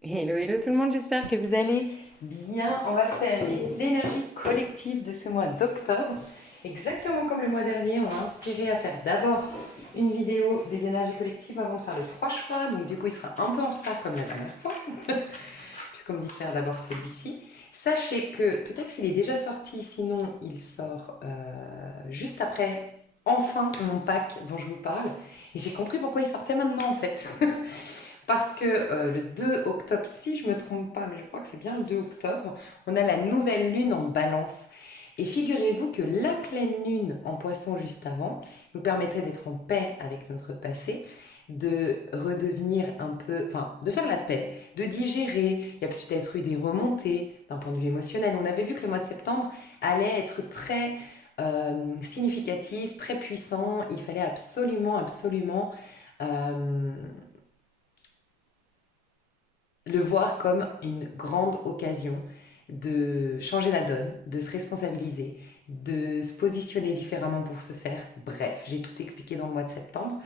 Hello, hello tout le monde, j'espère que vous allez bien. On va faire les énergies collectives de ce mois d'octobre. Exactement comme le mois dernier, on m'a inspiré à faire d'abord une vidéo des énergies collectives avant de faire le 3 choix. Donc du coup, il sera un peu en retard comme la dernière fois, puisqu'on me dit de faire d'abord celui-ci. Sachez que peut-être il est déjà sorti, sinon il sort juste après, enfin, mon pack dont je vous parle. Et j'ai compris pourquoi il sortait maintenant en fait. Parce que le 2 octobre, si je ne me trompe pas, mais je crois que c'est bien le 2 octobre, on a la nouvelle lune en balance. Et figurez-vous que la pleine lune en poisson juste avant nous permettrait d'être en paix avec notre passé, de redevenir un peu, enfin, de faire la paix, de digérer. Il y a peut-être eu des remontées d'un point de vue émotionnel. On avait vu que le mois de septembre allait être très significatif, très puissant. Il fallait absolument, absolument euh, le voir comme une grande occasion de changer la donne, de se responsabiliser, de se positionner différemment pour se faire. Bref, j'ai tout expliqué dans le mois de septembre.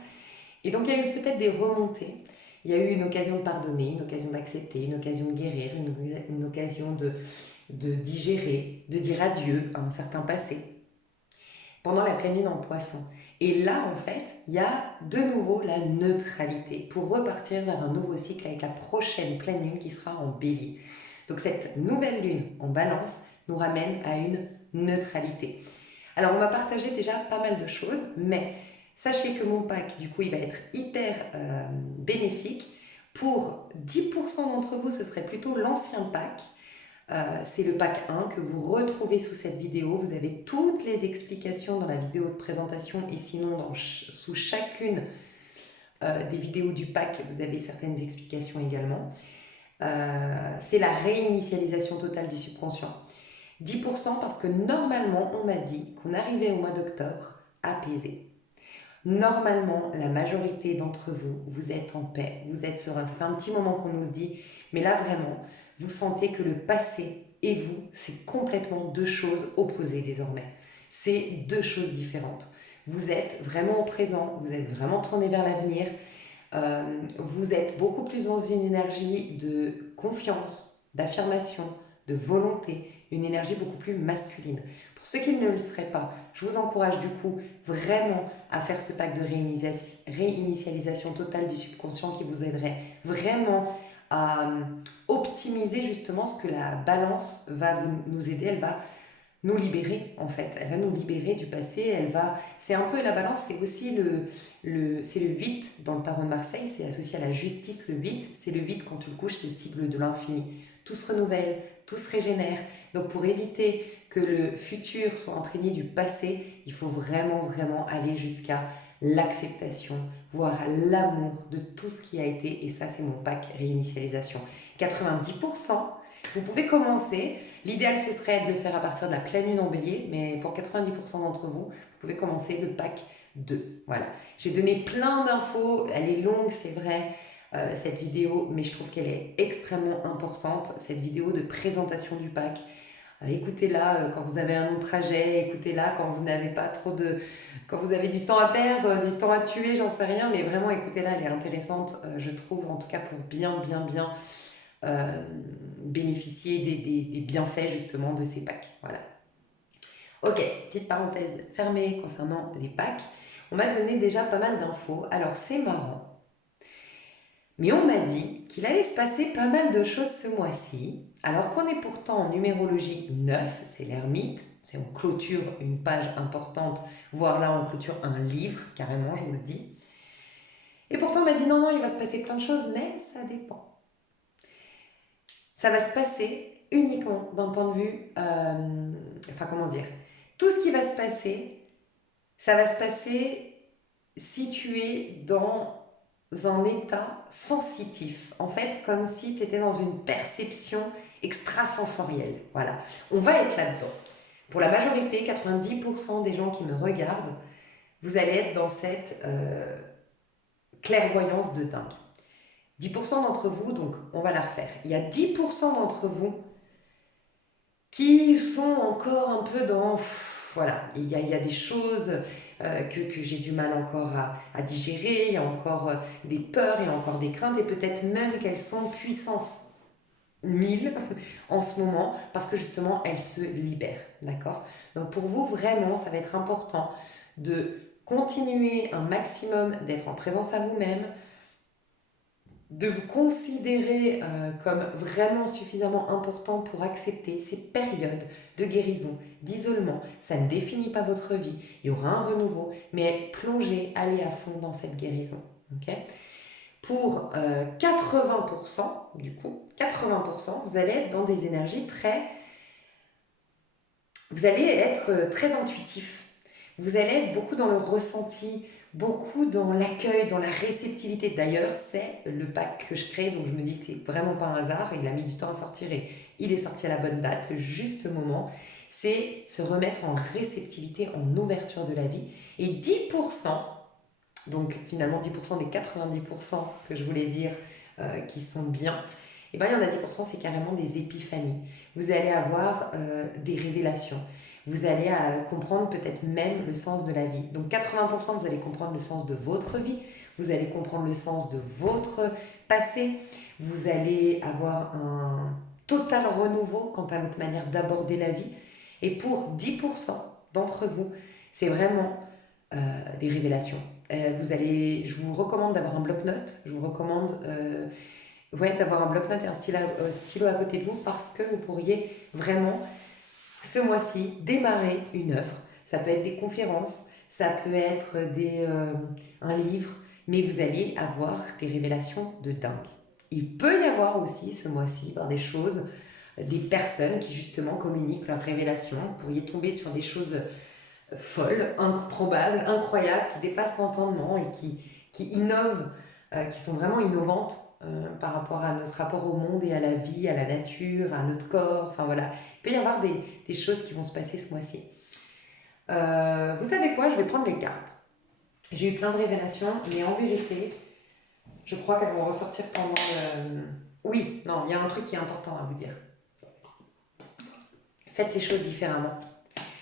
Et donc il y a eu peut-être des remontées. Il y a eu une occasion de pardonner, une occasion d'accepter, une occasion de guérir, une occasion de digérer, de dire adieu à un certain passé pendant la pleine lune en poisson. Et là, en fait, il y a de nouveau la neutralité pour repartir vers un nouveau cycle avec la prochaine pleine lune qui sera en bélier. Donc cette nouvelle lune en balance nous ramène à une neutralité. Alors on va partager déjà pas mal de choses, mais sachez que mon pack, du coup, il va être hyper bénéfique. Pour 10% d'entre vous, ce serait plutôt l'ancien pack. C'est le pack 1 que vous retrouvez sous cette vidéo. Vous avez toutes les explications dans la vidéo de présentation et sinon sous chacune des vidéos du pack, vous avez certaines explications également. C'est la réinitialisation totale du subconscient. 10% parce que normalement, on m'a dit qu'on arrivait au mois d'octobre apaisé. Normalement, la majorité d'entre vous, vous êtes en paix, vous êtes serein. Ça fait un petit moment qu'on nous le dit, mais là vraiment, vous sentez que le passé et vous, c'est complètement deux choses opposées désormais. C'est deux choses différentes. Vous êtes vraiment au présent, vous êtes vraiment tourné vers l'avenir, vous êtes beaucoup plus dans une énergie de confiance, d'affirmation, de volonté, une énergie beaucoup plus masculine. Pour ceux qui ne le seraient pas, je vous encourage du coup vraiment à faire ce pack de réinitialisation totale du subconscient qui vous aiderait vraiment à optimiser justement ce que la balance va nous aider. Elle va nous libérer en fait. Elle va nous libérer du passé. Elle va. C'est un peu la balance. C'est aussi c'est le 8 dans le tarot de Marseille. C'est associé à la justice. Le 8, c'est le 8 quand tu le couches, c'est le sigle de l'infini. Tout se renouvelle, tout se régénère. Donc pour éviter que le futur soit imprégné du passé, il faut vraiment vraiment aller jusqu'à l'acceptation, voire l'amour de tout ce qui a été. Et ça, c'est mon pack réinitialisation. 90%. Vous pouvez commencer. L'idéal, ce serait de le faire à partir de la pleine lune en bélier, mais pour 90% d'entre vous, vous pouvez commencer le pack 2. Voilà. J'ai donné plein d'infos. Elle est longue, c'est vrai, cette vidéo, mais je trouve qu'elle est extrêmement importante, cette vidéo de présentation du pack. Écoutez-la quand vous avez un long trajet, écoutez-la quand vous n'avez pas trop de... quand vous avez du temps à perdre, du temps à tuer, j'en sais rien, mais vraiment écoutez-la, elle est intéressante, je trouve, en tout cas pour bien euh, bénéficier des bienfaits justement de ces packs. Voilà. Ok, petite parenthèse fermée concernant les packs. On m'a donné déjà pas mal d'infos. Alors c'est marrant, mais on m'a dit qu'il allait se passer pas mal de choses ce mois-ci, alors qu'on est pourtant en numérologie 9, c'est l'ermite, c'est on clôture une page importante, voire là on clôture un livre, carrément, je vous le dis. Et pourtant on m'a dit non, non, il va se passer plein de choses, mais ça dépend. Ça va se passer uniquement d'un point de vue, enfin comment dire, tout ce qui va se passer, ça va se passer si tu es dans un état sensitif, en fait comme si tu étais dans une perception extrasensorielle. Voilà, on va être là-dedans. Pour la majorité, 90% des gens qui me regardent, vous allez être dans cette clairvoyance de dingue. 10% d'entre vous, donc on va la refaire. Il y a 10% d'entre vous qui sont encore un peu dans... Voilà, il y a des choses... que j'ai du mal encore à digérer, il y a encore des peurs, il y a encore des craintes, et peut-être même qu'elles sont puissance 1000 en ce moment, parce que justement, elles se libèrent, d'accord? Donc pour vous, vraiment, ça va être important de continuer un maximum d'être en présence à vous-même, de vous considérer comme vraiment suffisamment important pour accepter ces périodes de guérison, d'isolement. Ça ne définit pas votre vie. Il y aura un renouveau, mais plongez, allez à fond dans cette guérison. Okay, pour 80%, du coup, 80%, vous allez être dans des énergies vous allez être très intuitif. Vous allez être beaucoup dans le ressenti, beaucoup dans l'accueil, dans la réceptivité. D'ailleurs, c'est le pack que je crée, donc je me dis que c'est vraiment pas un hasard. Il a mis du temps à sortir et il est sorti à la bonne date, le juste moment. C'est se remettre en réceptivité, en ouverture de la vie. Et 10%, donc finalement 10% des 90% que je voulais dire qui sont bien, et bien il y en a 10%, c'est carrément des épiphanies. Vous allez avoir des révélations. Vous allez comprendre peut-être même le sens de la vie. Donc 80%, vous allez comprendre le sens de votre vie. Vous allez comprendre le sens de votre passé. Vous allez avoir un total renouveau quant à votre manière d'aborder la vie. Et pour 10% d'entre vous, c'est vraiment des révélations. Je vous recommande d'avoir un bloc-notes. Je vous recommande d'avoir un bloc-notes et un stylo à côté de vous, parce que vous pourriez vraiment, ce mois-ci, démarrer une œuvre. Ça peut être des conférences, ça peut être un livre, mais vous allez avoir des révélations de dingue. Il peut y avoir aussi ce mois-ci des choses, des personnes qui justement communiquent leurs révélations. Vous pourriez tomber sur des choses folles, improbables, incroyables, qui dépassent l'entendement et qui innovent, qui sont vraiment innovantes par rapport à notre rapport au monde et à la vie, à la nature, à notre corps. Enfin voilà, il peut y avoir des choses qui vont se passer ce mois-ci. Vous savez quoi? Je vais prendre les cartes. J'ai eu plein de révélations, mais en vérité, je crois qu'elles vont ressortir pendant le... Oui, non, il y a un truc qui est important à vous dire. Faites les choses différemment.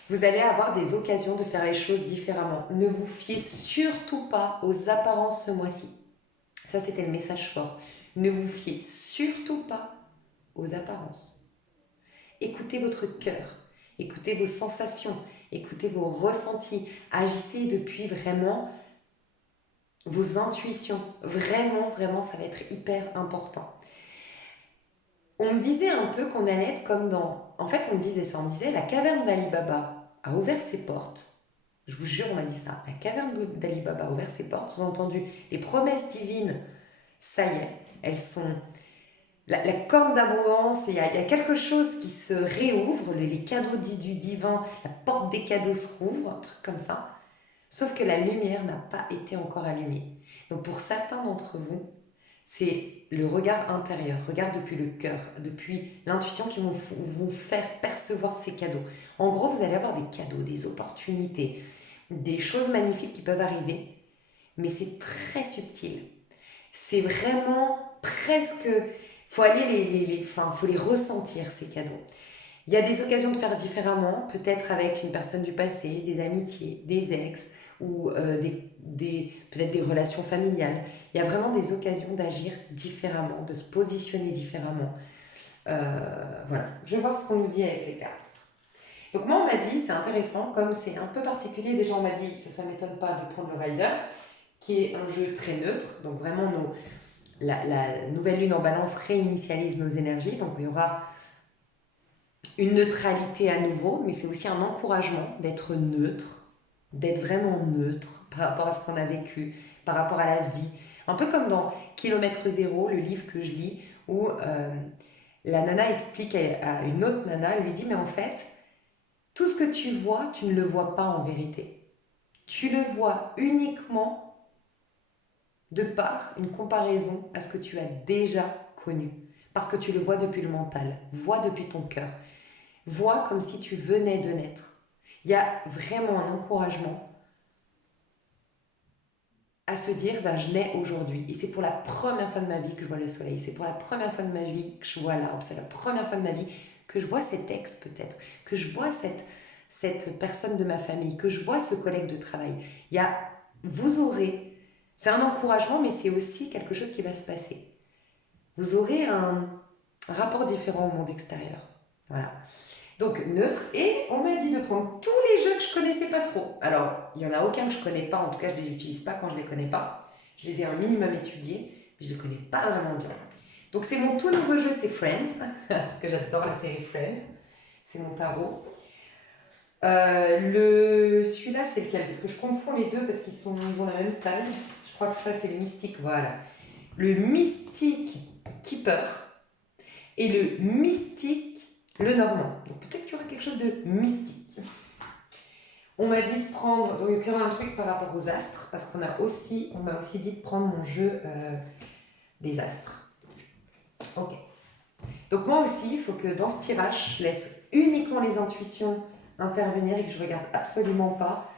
Vous allez avoir des occasions de faire les choses différemment. Ne vous fiez surtout pas aux apparences ce mois-ci. Ça, c'était le message fort. Ne vous fiez surtout pas aux apparences. Écoutez votre cœur, écoutez vos sensations, écoutez vos ressentis. Agissez depuis vraiment vos intuitions. Vraiment, vraiment, ça va être hyper important. On me disait un peu qu'on allait être comme dans... En fait, on me disait ça, on me disait la caverne d'Ali Baba a ouvert ses portes. Je vous jure, on m'a dit ça. La caverne d'Ali Baba a ouvert ses portes. Sous-entendu, les promesses divines, ça y est, elles sont... La corne d'abondance, il y a quelque chose qui se réouvre, les cadeaux du divin, la porte des cadeaux se rouvre, un truc comme ça. Sauf que la lumière n'a pas été encore allumée. Donc pour certains d'entre vous, c'est le regard intérieur, regard depuis le cœur, depuis l'intuition qui vont vous faire percevoir ces cadeaux. En gros, vous allez avoir des cadeaux, des opportunités, des choses magnifiques qui peuvent arriver, mais c'est très subtil. C'est vraiment presque... faut aller faut les ressentir, ces cadeaux. Il y a des occasions de faire différemment, peut-être avec une personne du passé, des amitiés, des ex, ou peut-être des relations familiales. Il y a vraiment des occasions d'agir différemment, de se positionner différemment. Voilà, je vais voir ce qu'on nous dit avec les cartes. Donc moi, on m'a dit, c'est intéressant, comme c'est un peu particulier, déjà on m'a dit, ça ne m'étonne pas de prendre le Rider, qui est un jeu très neutre, donc vraiment la nouvelle lune en balance réinitialise nos énergies, donc il y aura une neutralité à nouveau, mais c'est aussi un encouragement d'être neutre, d'être vraiment neutre par rapport à ce qu'on a vécu, par rapport à la vie. Un peu comme dans Kilomètre Zéro, le livre que je lis, où la nana explique à une autre nana, elle lui dit, mais en fait, tout ce que tu vois, tu ne le vois pas en vérité. Tu le vois uniquement de par une comparaison à ce que tu as déjà connu. Parce que tu le vois depuis le mental, vois depuis ton cœur. Vois comme si tu venais de naître. Il y a vraiment un encouragement à se dire, je nais aujourd'hui. Et c'est pour la première fois de ma vie que je vois le soleil. C'est pour la première fois de ma vie que je vois l'arbre. C'est la première fois de ma vie que je vois cet ex peut-être. Que je vois cette personne de ma famille, que je vois ce collègue de travail, il y a, vous aurez, c'est un encouragement, mais c'est aussi quelque chose qui va se passer. Vous aurez un rapport différent au monde extérieur. Voilà. Donc neutre, et on m'a dit de prendre tous les jeux que je connaissais pas trop. Alors, il y en a aucun que je connais pas, en tout cas je les utilise pas quand je les connais pas. Je les ai un minimum étudiés, mais je les connais pas vraiment bien. Donc c'est mon tout nouveau jeu, c'est Friends, parce que j'adore la série Friends. C'est mon tarot. Celui-là, c'est lequel? Parce que je confonds les deux parce qu'ils ont la même taille. Je crois que ça, c'est le Mystique, voilà. Le Mystique Keeper et le Mystique le Normand. Donc peut-être qu'il y aura quelque chose de mystique. On m'a dit de prendre, donc il y aura un truc par rapport aux astres, parce on m'a aussi dit de prendre mon jeu des astres. Ok. Donc moi aussi, il faut que dans ce tirage, je laisse uniquement les intuitions intervenir et que je regarde absolument pas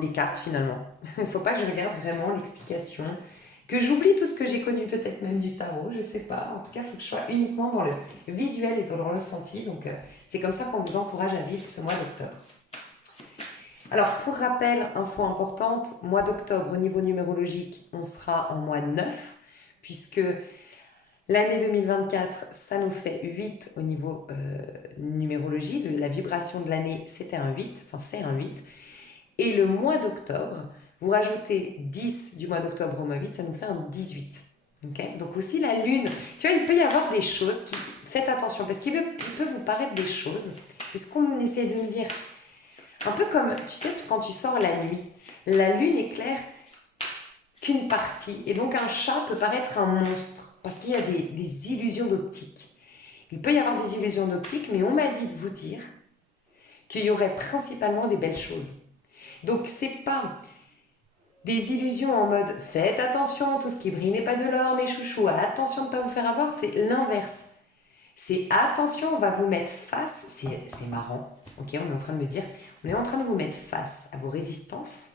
les cartes finalement. Il ne faut pas que je regarde vraiment l'explication, que j'oublie tout ce que j'ai connu peut-être même du tarot, je sais pas. En tout cas, il faut que je sois uniquement dans le visuel et dans le ressenti. Donc c'est comme ça qu'on vous encourage à vivre ce mois d'octobre. Alors pour rappel, info importante, mois d'octobre au niveau numérologique, on sera en mois 9, puisque l'année 2024, ça nous fait 8 au niveau numérologie. La vibration de l'année, c'était un 8, enfin c'est un 8. Et le mois d'octobre, vous rajoutez 10 du mois d'octobre au mois 8, ça nous fait un 18. Okay, donc aussi la lune, tu vois, il peut y avoir des choses qui... Faites attention, parce qu'il peut vous paraître des choses, c'est ce qu'on essaie de me dire. Un peu comme, tu sais, quand tu sors la nuit, la lune éclaire qu'une partie. Et donc un chat peut paraître un monstre, parce qu'il y a des illusions d'optique. Il peut y avoir des illusions d'optique, mais on m'a dit de vous dire qu'il y aurait principalement des belles choses. Donc c'est pas des illusions en mode faites attention, tout ce qui brille n'est pas de l'or, mes chouchous, attention de ne pas vous faire avoir, c'est l'inverse. C'est attention, on va vous mettre face, c'est marrant, ok, on est en train de me dire, on est en train de vous mettre face à vos résistances.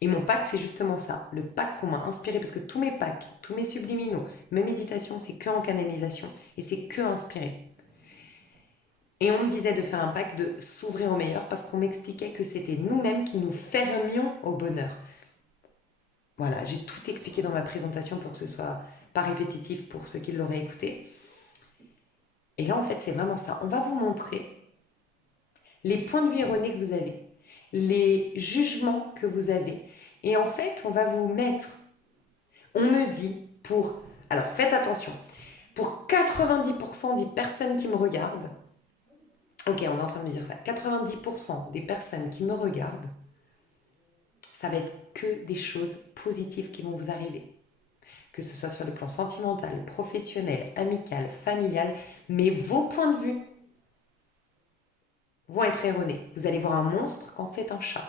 Et mon pack, c'est justement ça, le pack qu'on m'a inspiré, parce que tous mes packs, tous mes subliminaux, mes méditations, c'est que en canalisation et c'est que inspiré. Et on me disait de faire un pack de s'ouvrir au meilleur parce qu'on m'expliquait que c'était nous-mêmes qui nous fermions au bonheur. Voilà, j'ai tout expliqué dans ma présentation pour que ce soit pas répétitif pour ceux qui l'auraient écouté. Et là, en fait, c'est vraiment ça. On va vous montrer les points de vue erronés que vous avez, les jugements que vous avez. Et en fait, on va vous mettre, on me dit pour, alors faites attention, pour 90% des personnes qui me regardent, ok, on est en train de me dire ça, 90% des personnes qui me regardent, ça va être que des choses positives qui vont vous arriver. Que ce soit sur le plan sentimental, professionnel, amical, familial, mais vos points de vue vont être erronés. Vous allez voir un monstre quand c'est un chat.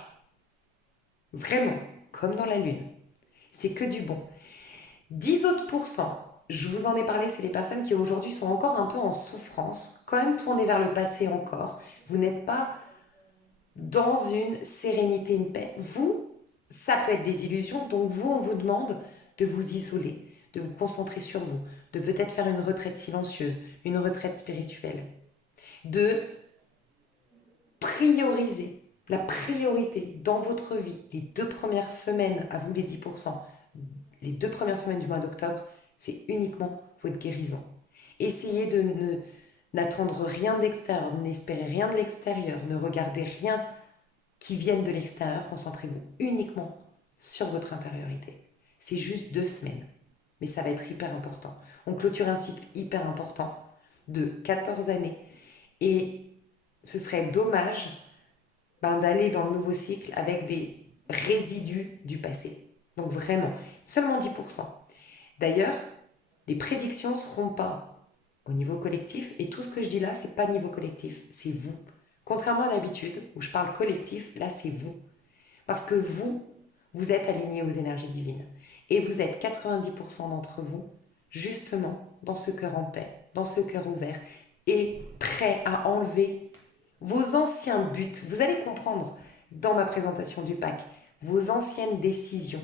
Vraiment, comme dans la lune. C'est que du bon. 10 autres pourcents, je vous en ai parlé, c'est les personnes qui aujourd'hui sont encore un peu en souffrance, quand même tournées vers le passé encore. Vous n'êtes pas dans une sérénité, une paix. Vous, ça peut être des illusions, donc vous, on vous demande de vous isoler, de vous concentrer sur vous, de peut-être faire une retraite silencieuse, une retraite spirituelle, de prioriser la priorité dans votre vie, les 2 premières semaines, à vous les 10%, les 2 premières semaines du mois d'octobre, c'est uniquement votre guérison. Essayez de n'attendre rien de l'extérieur, n'espérez rien de l'extérieur, ne regardez rien qui vienne de l'extérieur, concentrez-vous uniquement sur votre intériorité. C'est juste 2 semaines, mais ça va être hyper important. On clôture un cycle hyper important de 14 années et ce serait dommage d'aller dans le nouveau cycle avec des résidus du passé. Donc vraiment, seulement 10%. D'ailleurs, les prédictions ne seront pas au niveau collectif et tout ce que je dis là, c'est pas niveau collectif, c'est vous. Contrairement à d'habitude, où je parle collectif, là c'est vous. Parce que vous êtes alignés aux énergies divines. Et vous êtes 90% d'entre vous, justement, dans ce cœur en paix, dans ce cœur ouvert, et prêt à enlever vos anciens buts. Vous allez comprendre dans ma présentation du pack, vos anciennes décisions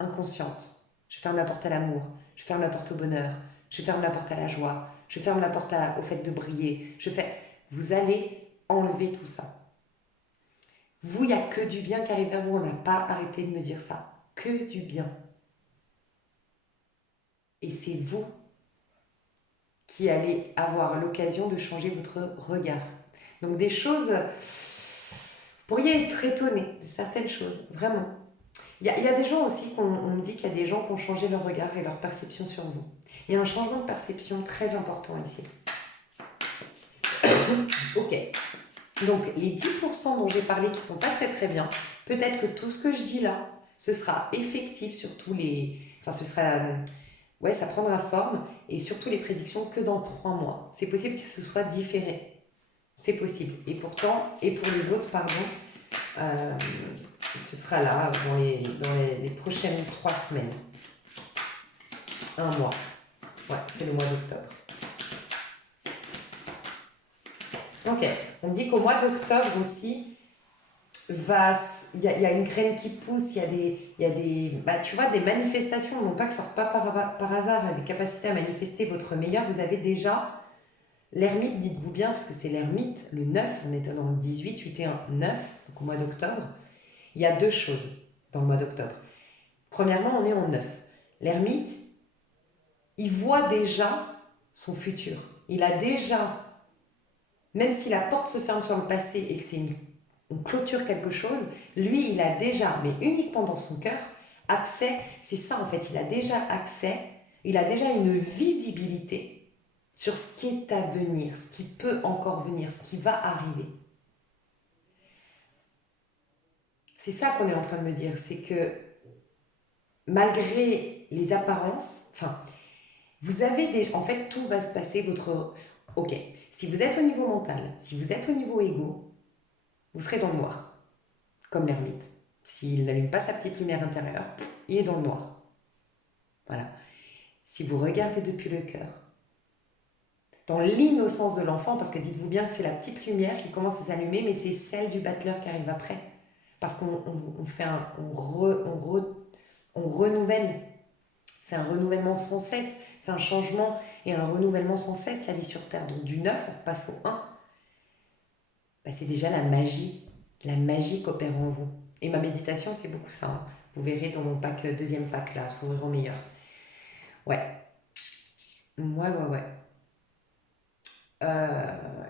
inconscientes. Je ferme la porte à l'amour, je ferme la porte au bonheur, je ferme la porte à la joie, je ferme la porte au fait de briller. vous allez enlever tout ça. Vous, il n'y a que du bien qui arrive vers vous. On n'a pas arrêté de me dire ça. Que du bien. Et c'est vous qui allez avoir l'occasion de changer votre regard. Donc des choses, vous pourriez être étonné de certaines choses, vraiment. Il y a des gens aussi, on me dit qu'il y a des gens qui ont changé leur regard et leur perception sur vous. Il y a un changement de perception très important ici. Ok. Donc les 10% dont j'ai parlé qui ne sont pas très très bien, peut-être que tout ce que je dis là, ce sera effectif sur tous les... Enfin, ce sera... Ouais, ça prendra forme et surtout les prédictions que dans 3 mois. C'est possible que ce soit différé. C'est possible. Et pourtant, et pour les autres, pardon, ce sera là dans les prochaines 3 semaines. 1 mois. Ouais, c'est le mois d'octobre. Ok. On me dit qu'au mois d'octobre aussi, il y a une graine qui pousse, il y a des tu vois, des manifestations, non pas que ça sort pas par hasard, des capacités à manifester votre meilleur. Vous avez déjà l'ermite, dites-vous bien, parce que c'est l'ermite, le 9, on est dans le 18, 8 et 1, 9, donc au mois d'octobre. Il y a 2 choses dans le mois d'octobre. Premièrement, on est en 9. L'ermite, il voit déjà son futur. Il a déjà, même si la porte se ferme sur le passé et que on clôture quelque chose, lui, il a déjà, mais uniquement dans son cœur, accès, c'est ça en fait, il a déjà accès, il a déjà une visibilité sur ce qui est à venir, ce qui peut encore venir, ce qui va arriver. C'est ça qu'on est en train de me dire, c'est que malgré les apparences, vous avez en fait, tout va se passer, ok, si vous êtes au niveau mental, si vous êtes au niveau égo, vous serez dans le noir, comme l'ermite. S'il n'allume pas sa petite lumière intérieure, il est dans le noir. Voilà. Si vous regardez depuis le cœur, dans l'innocence de l'enfant, parce que dites-vous bien que c'est la petite lumière qui commence à s'allumer, mais c'est celle du battleur qui arrive après. Parce qu'on on renouvelle. C'est un renouvellement sans cesse. C'est un changement et un renouvellement sans cesse, la vie sur Terre. Donc du 9, on passe au 1. C'est déjà la magie qu'opère en vous. Et ma méditation, c'est beaucoup ça. Hein. Vous verrez dans mon pack, deuxième pack là, S'ouvrir au meilleur. Ouais. Ouais.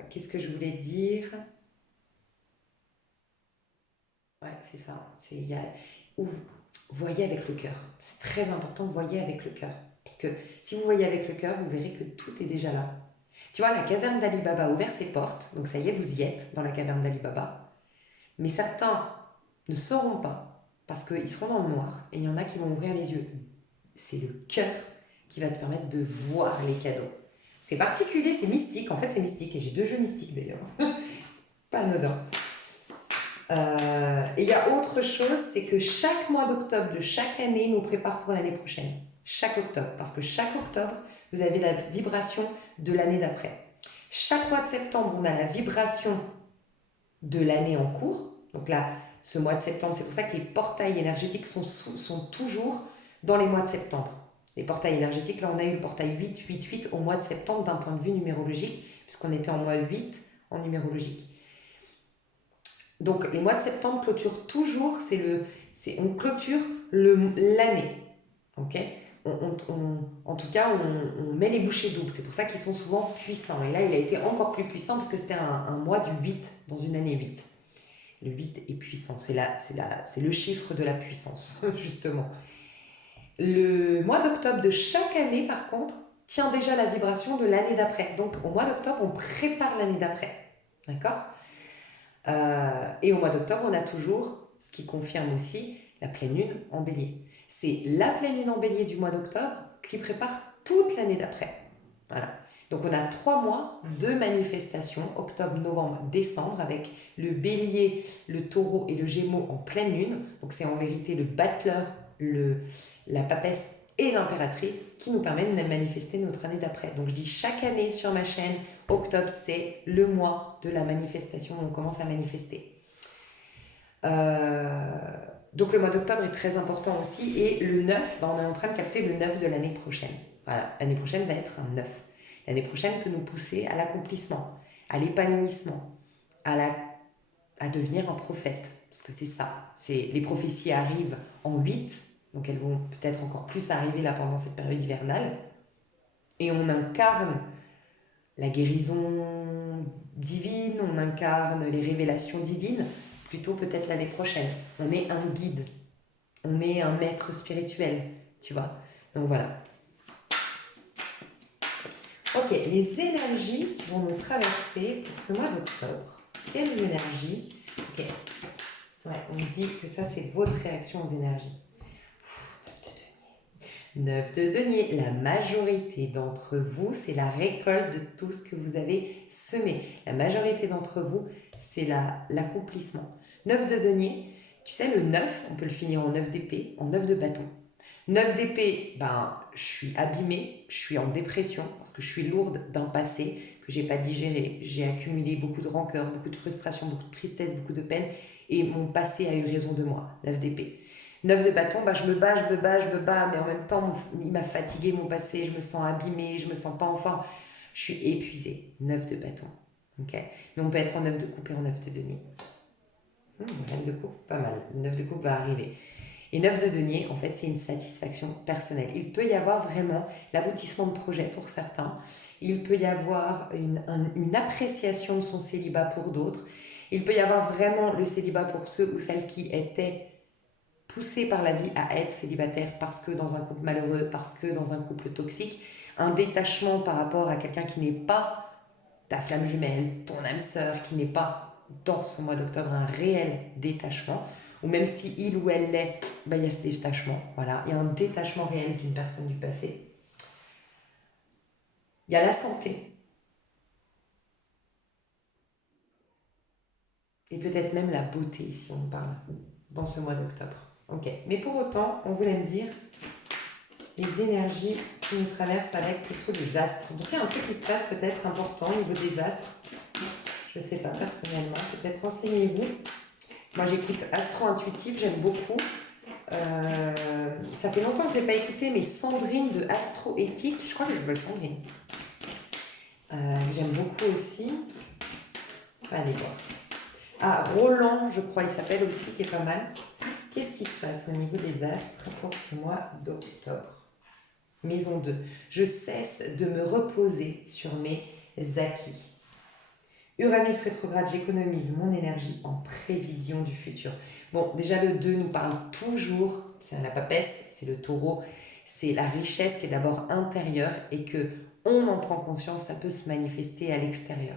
Qu'est-ce que je voulais dire? Ouais, c'est ça. Voyez avec le cœur. C'est très important, voyez avec le cœur. Parce que si vous voyez avec le cœur, vous verrez que tout est déjà là. Tu vois, la caverne d'Ali Baba a ouvert ses portes, donc ça y est, vous y êtes dans la caverne d'Ali Baba. Mais certains ne sauront pas, parce qu'ils seront dans le noir, et il y en a qui vont ouvrir les yeux. C'est le cœur qui va te permettre de voir les cadeaux. C'est particulier, c'est mystique. En fait, c'est mystique, et j'ai 2 jeux mystiques d'ailleurs. C'est pas anodin. Et il y a autre chose, c'est que chaque mois d'octobre de chaque année nous prépare pour l'année prochaine. Chaque octobre, parce que chaque octobre, vous avez la vibration de l'année d'après. Chaque mois de septembre, on a la vibration de l'année en cours. Donc là, ce mois de septembre, c'est pour ça que les portails énergétiques sont toujours dans les mois de septembre. Les portails énergétiques, là on a eu le portail 8 au mois de septembre d'un point de vue numérologique, puisqu'on était en mois 8 en numérologique. Donc les mois de septembre clôturent toujours, on clôture l'année. Ok, en tout cas, on met les bouchées doubles. C'est pour ça qu'ils sont souvent puissants. Et là, il a été encore plus puissant parce que c'était un mois du 8 dans une année 8. Le 8 est puissant, c'est le chiffre de la puissance, justement. Le mois d'octobre de chaque année, par contre, tient déjà la vibration de l'année d'après. Donc au mois d'octobre, on prépare l'année d'après. D'accord ? Et au mois d'octobre, on a toujours, ce qui confirme aussi, la pleine lune en bélier. C'est la pleine lune en bélier du mois d'octobre qui prépare toute l'année d'après. Voilà. Donc on a 3 mois de manifestations, octobre, novembre, décembre, avec le bélier, le taureau et le gémeaux en pleine lune. Donc c'est en vérité le battleur, la papesse et l'impératrice qui nous permettent de manifester notre année d'après. Donc je dis chaque année sur ma chaîne, octobre c'est le mois de la manifestation où on commence à manifester. Donc le mois d'octobre est très important aussi et le 9, on est en train de capter le 9 de l'année prochaine. Voilà, l'année prochaine va être un 9. L'année prochaine peut nous pousser à l'accomplissement, à l'épanouissement, à devenir un prophète. Parce que c'est ça, les prophéties arrivent en 8, donc elles vont peut-être encore plus arriver là pendant cette période hivernale. Et on incarne la guérison divine, on incarne les révélations divines, plutôt peut-être l'année prochaine. On est un guide, on est un maître spirituel, tu vois. Donc voilà. Ok, les énergies qui vont nous traverser pour ce mois d'octobre. Quelles énergies? Ok, ouais, on dit que ça c'est votre réaction aux énergies. 9 de denier, la majorité d'entre vous, c'est la récolte de tout ce que vous avez semé. La majorité d'entre vous, c'est l'accomplissement. 9 de denier, tu sais, le 9, on peut le finir en 9 d'épée, en 9 de bâton. 9 d'épée, ben, je suis abîmée, je suis en dépression parce que je suis lourde d'un passé que j'ai pas digéré. J'ai accumulé beaucoup de rancœur, beaucoup de frustration, beaucoup de tristesse, beaucoup de peine et mon passé a eu raison de moi. 9 d'épée. 9 de bâton, bah, je me bats, mais en même temps, il m'a fatigué mon passé, je me sens abîmée, je me sens pas en forme, je suis épuisée. 9 de bâton. Okay. Mais on peut être en 9 de coupe et en 9 de denier. 9 de coupe, pas mal. 9 de coupe va arriver. Et 9 de denier, en fait, c'est une satisfaction personnelle. Il peut y avoir vraiment l'aboutissement de projet pour certains. Il peut y avoir une appréciation de son célibat pour d'autres. Il peut y avoir vraiment le célibat pour ceux ou celles qui étaient poussés par la vie à être célibataire parce que dans un couple malheureux, parce que dans un couple toxique, un détachement par rapport à quelqu'un qui n'est pas ta flamme jumelle, ton âme sœur, qui n'est pas dans ce mois d'octobre un réel détachement, ou même si il ou elle l'est, ben, il y a ce détachement, voilà, il y a un détachement réel d'une personne du passé. Il y a la santé, et peut-être même la beauté si on parle dans ce mois d'octobre. Ok, mais pour autant, on voulait me dire les énergies qui nous traversent avec plutôt les astres. Donc il y a un truc qui se passe peut-être important au niveau des astres. Je ne sais pas personnellement, peut-être renseignez-vous. Moi j'écoute Astro Intuitif, j'aime beaucoup. Ça fait longtemps que je ne l'ai pas écouté, mais Sandrine de Astro Éthique, je crois qu'elle s'appelle Sandrine. J'aime beaucoup aussi. Allez voir. Ah, Roland, je crois, il s'appelle aussi, qui est pas mal. Qu'est-ce qui se passe au niveau des astres pour ce mois d'octobre? Maison 2. Je cesse de me reposer sur mes acquis. Uranus rétrograde, j'économise mon énergie en prévision du futur. Bon, déjà le 2 nous parle toujours, c'est la papesse, c'est le taureau, c'est la richesse qui est d'abord intérieure et que on en prend conscience, ça peut se manifester à l'extérieur.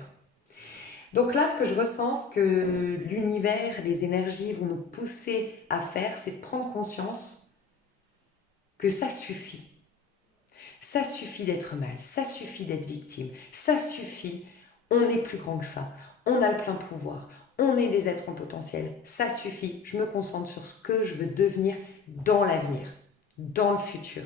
Donc là, ce que je ressens, ce que l'univers, les énergies vont nous pousser à faire, c'est de prendre conscience que ça suffit. Ça suffit d'être mal, ça suffit d'être victime, ça suffit, on est plus grand que ça, on a le plein pouvoir, on est des êtres en potentiel, ça suffit, je me concentre sur ce que je veux devenir dans l'avenir, dans le futur.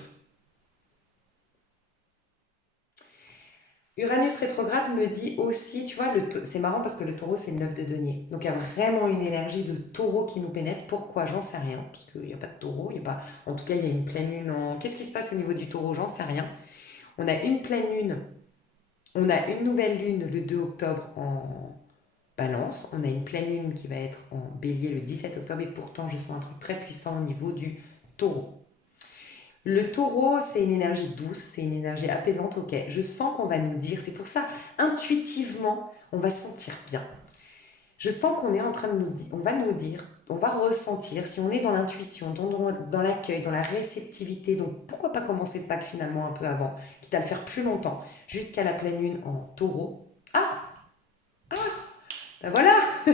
Uranus rétrograde me dit aussi, tu vois, c'est marrant parce que le taureau c'est le 9 de denier. Donc il y a vraiment une énergie de taureau qui nous pénètre. Pourquoi? J'en sais rien. Parce qu'il n'y a pas de taureau, il y a pas... En tout cas, il y a une pleine lune en... Qu'est-ce qui se passe au niveau du taureau? J'en sais rien. On a une pleine lune, on a une nouvelle lune le 2 octobre en balance. On a une pleine lune qui va être en bélier le 17 octobre. Et pourtant, je sens un truc très puissant au niveau du taureau. Le taureau, c'est une énergie douce, c'est une énergie apaisante, ok. Je sens qu'on va nous dire, c'est pour ça, intuitivement, on va se sentir bien. Je sens qu'on est en train de nous dire, on va nous dire, on va ressentir, si on est dans l'intuition, dans l'accueil, dans la réceptivité, donc pourquoi pas commencer Pâques finalement un peu avant, quitte à le faire plus longtemps, jusqu'à la pleine lune en taureau. Ben voilà. Je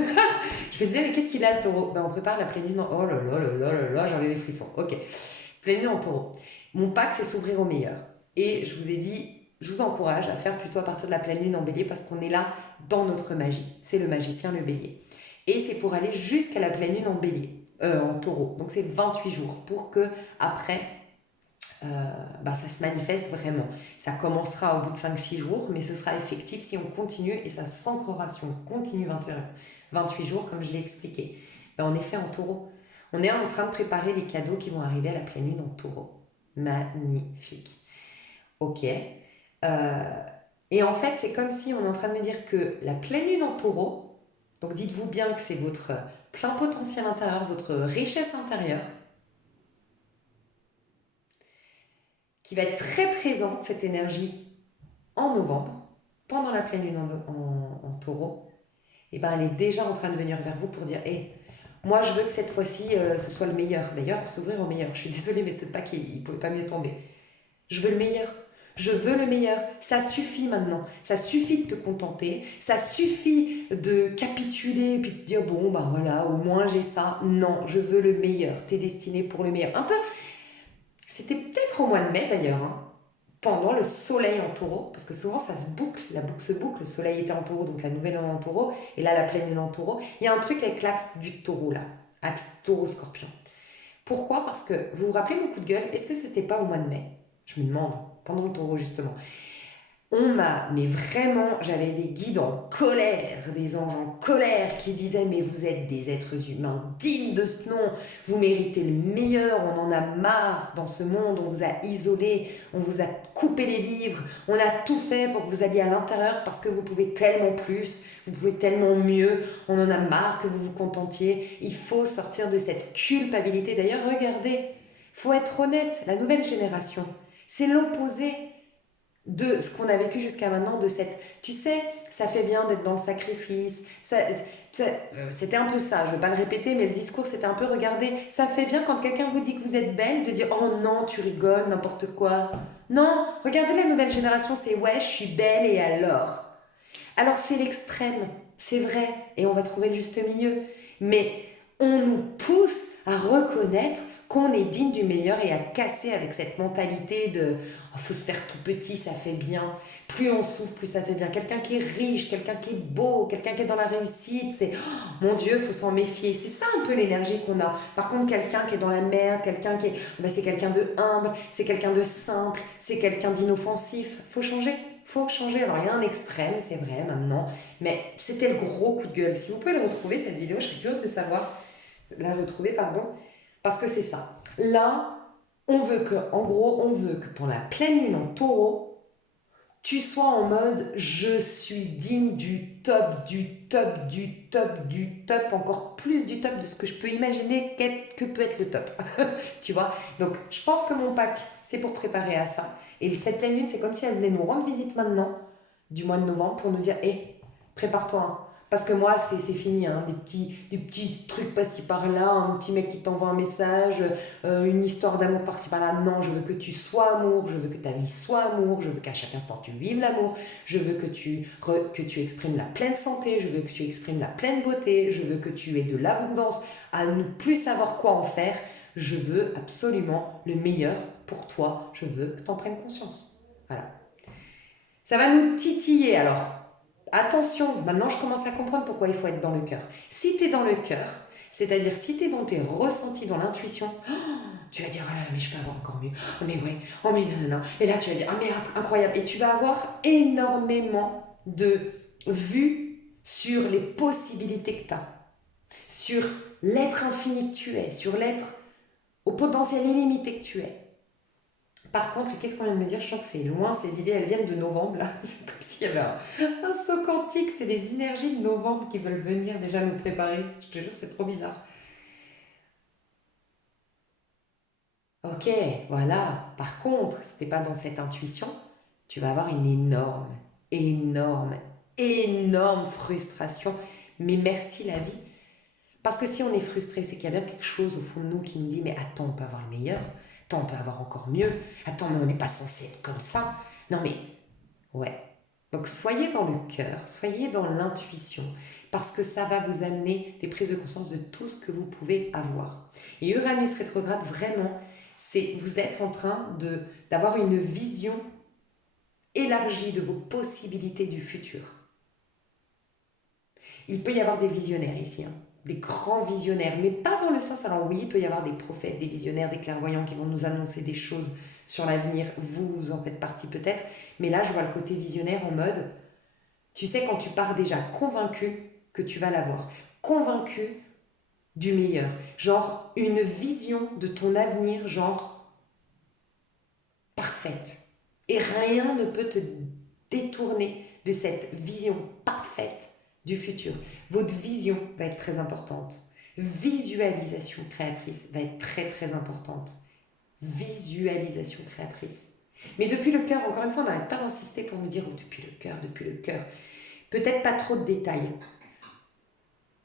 me disais, mais qu'est-ce qu'il a le taureau? Ben on prépare la pleine lune en... Oh là là là là là là, j'en ai des frissons, ok. Pleine lune en taureau. Mon Pâques, c'est s'ouvrir au meilleur. Et je vous ai dit, je vous encourage à le faire plutôt à partir de la pleine lune en bélier parce qu'on est là dans notre magie. C'est le magicien, le bélier. Et c'est pour aller jusqu'à la pleine lune en bélier, en taureau. Donc c'est 28 jours pour que après, ça se manifeste vraiment. Ça commencera au bout de 5-6 jours, mais ce sera effectif si on continue et ça s'ancrera si on continue 28 jours, comme je l'ai expliqué. En effet, en taureau, on est en train de préparer les cadeaux qui vont arriver à la pleine lune en taureau. Magnifique. Ok. Et en fait, c'est comme si on est en train de me dire que la pleine lune en taureau, donc dites-vous bien que c'est votre plein potentiel intérieur, votre richesse intérieure, qui va être très présente, cette énergie, en novembre, pendant la pleine lune en taureau, et ben elle est déjà en train de venir vers vous pour dire, hé, moi je veux que cette fois-ci ce soit le meilleur. D'ailleurs, s'ouvrir au meilleur. Je suis désolée, mais ce pack, il ne pouvait pas mieux tomber. Je veux le meilleur. Je veux le meilleur. Ça suffit maintenant. Ça suffit de te contenter. Ça suffit de capituler et puis de dire bon, ben voilà, au moins j'ai ça. Non, je veux le meilleur. T'es destiné pour le meilleur. Un peu, c'était peut-être au mois de mai d'ailleurs, hein, pendant le soleil en taureau, parce que souvent ça se boucle, la boucle se boucle. Le soleil était en taureau, donc la nouvelle lune en taureau, et là la pleine lune en taureau. Il y a un truc avec l'axe du taureau là, axe taureau-scorpion. Pourquoi? Parce que vous vous rappelez mon coup de gueule, est-ce que c'était pas au mois de mai? Je me demande, pendant le taureau justement. Mais vraiment, j'avais des guides en colère, des anges en colère qui disaient mais vous êtes des êtres humains dignes de ce nom, vous méritez le meilleur, on en a marre dans ce monde, on vous a isolé, on vous a coupé les vivres, on a tout fait pour que vous alliez à l'intérieur parce que vous pouvez tellement plus, vous pouvez tellement mieux, on en a marre que vous vous contentiez, il faut sortir de cette culpabilité. D'ailleurs, regardez, faut être honnête, la nouvelle génération, c'est l'opposé de ce qu'on a vécu jusqu'à maintenant, de cette... Tu sais, ça fait bien d'être dans le sacrifice. C'était un peu ça, je ne vais pas le répéter, mais le discours, c'était un peu, regardez, ça fait bien quand quelqu'un vous dit que vous êtes belle, de dire, oh non, tu rigoles, n'importe quoi. Non, regardez la nouvelle génération, c'est, ouais, je suis belle et alors? Alors c'est l'extrême, c'est vrai, et on va trouver le juste milieu. Mais on nous pousse à reconnaître qu'on est digne du meilleur et à casser avec cette mentalité de oh, faut se faire tout petit, ça fait bien. Plus on souffre, plus ça fait bien. Quelqu'un qui est riche, quelqu'un qui est beau, quelqu'un qui est dans la réussite, c'est oh, mon Dieu, faut s'en méfier. C'est ça un peu l'énergie qu'on a. Par contre, quelqu'un qui est dans la merde, quelqu'un qui est, ben, c'est quelqu'un de humble, c'est quelqu'un de simple, c'est quelqu'un d'inoffensif. Faut changer. Faut changer. Alors, il y a un extrême, c'est vrai, maintenant. Mais c'était le gros coup de gueule. Si vous pouvez le retrouver, cette vidéo, je serais curieuse de savoir. La retrouver, pardon. Parce que c'est ça. Là, en gros, on veut que pour la pleine lune en taureau, tu sois en mode je suis digne du top, du top, du top, du top, encore plus du top de ce que je peux imaginer que peut être le top. Tu vois? Donc, je pense que mon pack, c'est pour préparer à ça. Et cette pleine lune, c'est comme si elle venait nous rendre visite maintenant, du mois de novembre, pour nous dire, hé, prépare-toi, hein. Parce que moi, c'est fini, hein, des petits trucs par-ci par-là, un petit mec qui t'envoie un message, une histoire d'amour par-ci par-là. Non, je veux que tu sois amour, je veux que ta vie soit amour, je veux qu'à chaque instant tu vives l'amour, je veux que tu exprimes la pleine santé, je veux que tu exprimes la pleine beauté, je veux que tu aies de l'abondance, à ne plus savoir quoi en faire. Je veux absolument le meilleur pour toi, je veux que tu en prennes conscience. Voilà. Ça va nous titiller alors. Attention, maintenant je commence à comprendre pourquoi il faut être dans le cœur. Si tu es dans le cœur, c'est-à-dire si tu es dans tes ressentis, dans l'intuition, oh, tu vas dire, oh là là, mais je peux avoir encore mieux. Oh mais ouais, oh mais non, non, non. Et là tu vas dire, ah mais incroyable. Et tu vas avoir énormément de vues sur les possibilités que tu as, sur l'être infini que tu es, sur l'être au potentiel illimité que tu es. Par contre, qu'est-ce qu'on vient de me dire? Je sens que c'est loin, ces idées, elles viennent de novembre, là. C'est comme s'il y avait un saut quantique, c'est les énergies de novembre qui veulent venir déjà nous préparer. Je te jure, c'est trop bizarre. Ok, voilà. Par contre, si t'es pas dans cette intuition, tu vas avoir une énorme, énorme, énorme frustration. Mais merci la vie. Parce que si on est frustré, c'est qu'il y a bien quelque chose au fond de nous qui nous dit, mais attends, on peut avoir le meilleur. Attends, on peut avoir encore mieux. Attends, mais on n'est pas censé être comme ça. Non mais ouais. Donc soyez dans le cœur, soyez dans l'intuition, parce que ça va vous amener des prises de conscience de tout ce que vous pouvez avoir. Et Uranus rétrograde, vraiment, c'est vous êtes en train d'avoir une vision élargie de vos possibilités du futur. Il peut y avoir des visionnaires ici, hein, des grands visionnaires, mais pas dans le sens, alors oui, il peut y avoir des prophètes, des visionnaires, des clairvoyants qui vont nous annoncer des choses sur l'avenir, vous en faites partie peut-être, mais là je vois le côté visionnaire en mode, tu sais quand tu pars déjà convaincu que tu vas l'avoir, convaincu du meilleur, genre une vision de ton avenir, genre parfaite, et rien ne peut te détourner de cette vision parfaite du futur. Votre vision va être très importante. Visualisation créatrice va être très très importante. Visualisation créatrice. Mais depuis le cœur, encore une fois, on n'arrête pas d'insister pour me dire oh, depuis le cœur, depuis le cœur. Peut-être pas trop de détails.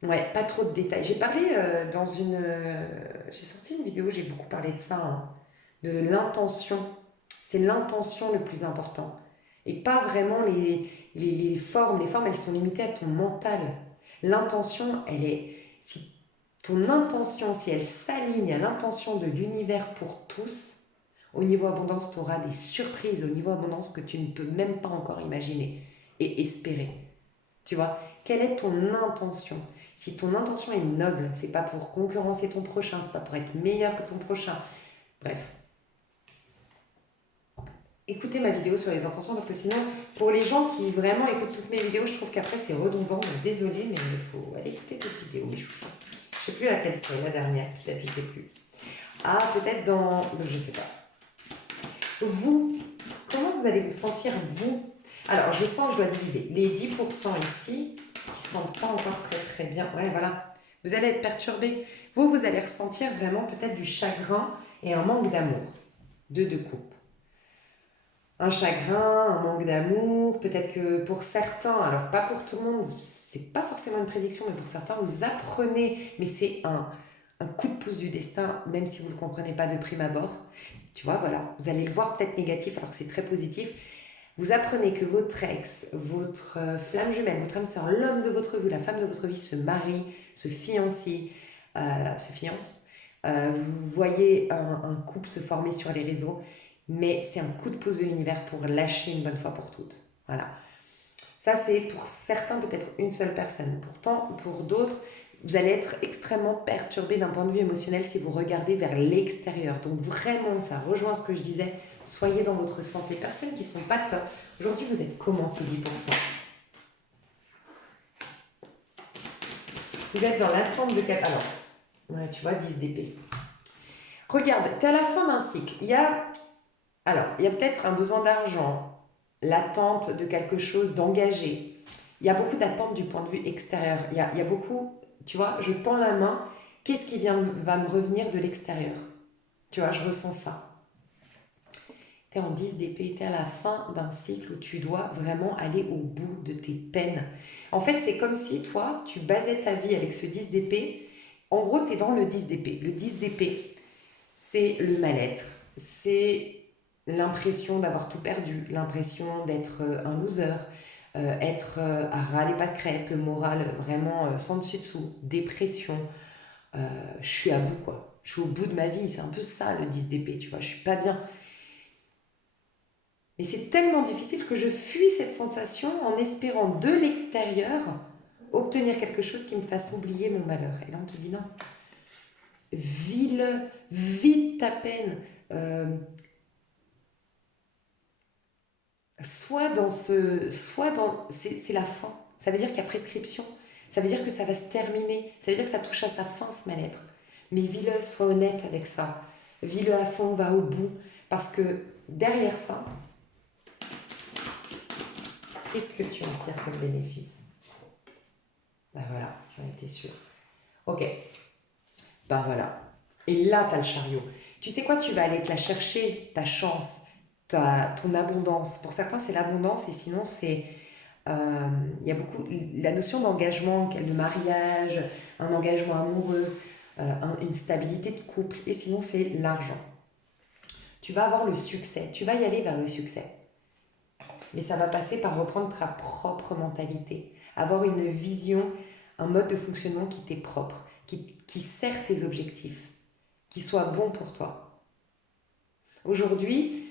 Ouais, pas trop de détails. J'ai parlé dans une... j'ai sorti une vidéo, j'ai beaucoup parlé de ça, hein, de l'intention. C'est l'intention le plus important. Et pas vraiment les formes. Les formes, elles sont limitées à ton mental. L'intention, elle est... Si ton intention, si elle s'aligne à l'intention de l'univers pour tous, au niveau abondance, tu auras des surprises au niveau abondance que tu ne peux même pas encore imaginer et espérer. Tu vois, quelle est ton intention? Si ton intention est noble, c'est pas pour concurrencer ton prochain, c'est pas pour être meilleur que ton prochain. Bref. Écoutez ma vidéo sur les intentions parce que sinon, pour les gens qui vraiment écoutent toutes mes vidéos, je trouve qu'après c'est redondant. Donc désolée, mais il faut aller écouter toutes vidéos, mes chouchous. Je sais plus laquelle c'est, la dernière, peut-être, je sais plus. Ah, peut-être dans... Je sais pas. Vous, comment vous allez vous sentir, vous? Alors, je sens que je dois diviser. Les 10% ici, qui ne sentent pas encore très très bien. Ouais, voilà. Vous allez être perturbé. Vous allez ressentir vraiment peut-être du chagrin et un manque d'amour. Deux coupes. Un chagrin, un manque d'amour. Peut-être que pour certains, alors pas pour tout le monde, c'est pas forcément une prédiction, mais pour certains, vous apprenez, mais c'est un coup de pouce du destin, même si vous ne le comprenez pas de prime abord. Tu vois, voilà, vous allez le voir peut-être négatif alors que c'est très positif. Vous apprenez que votre ex, votre flamme jumelle, votre âme sœur, l'homme de votre vie, la femme de votre vie se marie, se fiance. Vous voyez un couple se former sur les réseaux, mais c'est un coup de pouce de l'univers pour lâcher une bonne fois pour toutes. Voilà. Ça, c'est pour certains peut-être une seule personne. Pourtant, pour d'autres, vous allez être extrêmement perturbé d'un point de vue émotionnel si vous regardez vers l'extérieur. Donc vraiment, ça rejoint ce que je disais, soyez dans votre centre. Les personnes qui ne sont pas top, aujourd'hui vous êtes comment ces 10%? Vous êtes dans l'attente de... Alors, ouais, tu vois, 10 d'épée. Regarde, tu es à la fin d'un cycle. Il y a peut-être un besoin d'argent, l'attente de quelque chose, d'engagé. Il y a beaucoup d'attentes du point de vue extérieur. Il y a beaucoup... Tu vois, je tends la main, qu'est-ce qui va me revenir de l'extérieur? Tu vois, je ressens ça. Tu es en 10 d'épée, tu es à la fin d'un cycle où tu dois vraiment aller au bout de tes peines. En fait, c'est comme si toi, tu basais ta vie avec ce 10 d'épée. En gros, tu es dans le 10 d'épée. Le 10 d'épée, c'est le mal-être, c'est l'impression d'avoir tout perdu, l'impression d'être un loser, être à ras les pas de crête, le moral vraiment sans dessus-dessous, dépression, je suis à bout quoi, je suis au bout de ma vie, c'est un peu ça le 10 d'épée, tu vois, je suis pas bien. Mais c'est tellement difficile que je fuis cette sensation en espérant de l'extérieur obtenir quelque chose qui me fasse oublier mon malheur. Et là on te dit non, vis-le, vis ta peine, c'est la fin. Ça veut dire qu'il y a prescription. Ça veut dire que ça va se terminer. Ça veut dire que ça touche à sa fin, ce mal-être. Mais vis-le, sois honnête avec ça. Vis-le à fond, va au bout. Parce que derrière ça, qu'est-ce que tu en tires comme bénéfice? Ben voilà, j'en étais sûre. Ok. Ben voilà. Et là, tu as le chariot. Tu sais quoi? Tu vas aller te la chercher, ta chance, ton abondance. Pour certains, c'est l'abondance et sinon, c'est... Il y a beaucoup la notion d'engagement, le mariage, un engagement amoureux, une stabilité de couple, et sinon c'est l'argent. Tu vas avoir le succès, tu vas y aller vers le succès. Mais ça va passer par reprendre ta propre mentalité, avoir une vision, un mode de fonctionnement qui t'est propre, qui sert tes objectifs, qui soit bon pour toi. Aujourd'hui,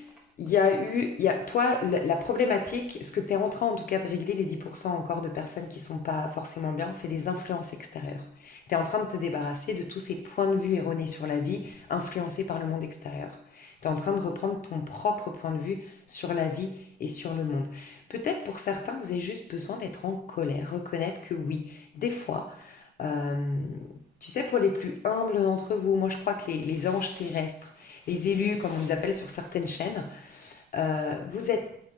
toi, la problématique, ce que tu es en train en tout cas de régler, les 10% encore de personnes qui ne sont pas forcément bien, c'est les influences extérieures. Tu es en train de te débarrasser de tous ces points de vue erronés sur la vie, influencés par le monde extérieur. Tu es en train de reprendre ton propre point de vue sur la vie et sur le monde. Peut-être pour certains, vous avez juste besoin d'être en colère, reconnaître que oui, des fois, tu sais, pour les plus humbles d'entre vous, moi je crois que les anges terrestres, les élus, comme on les appelle sur certaines chaînes, vous êtes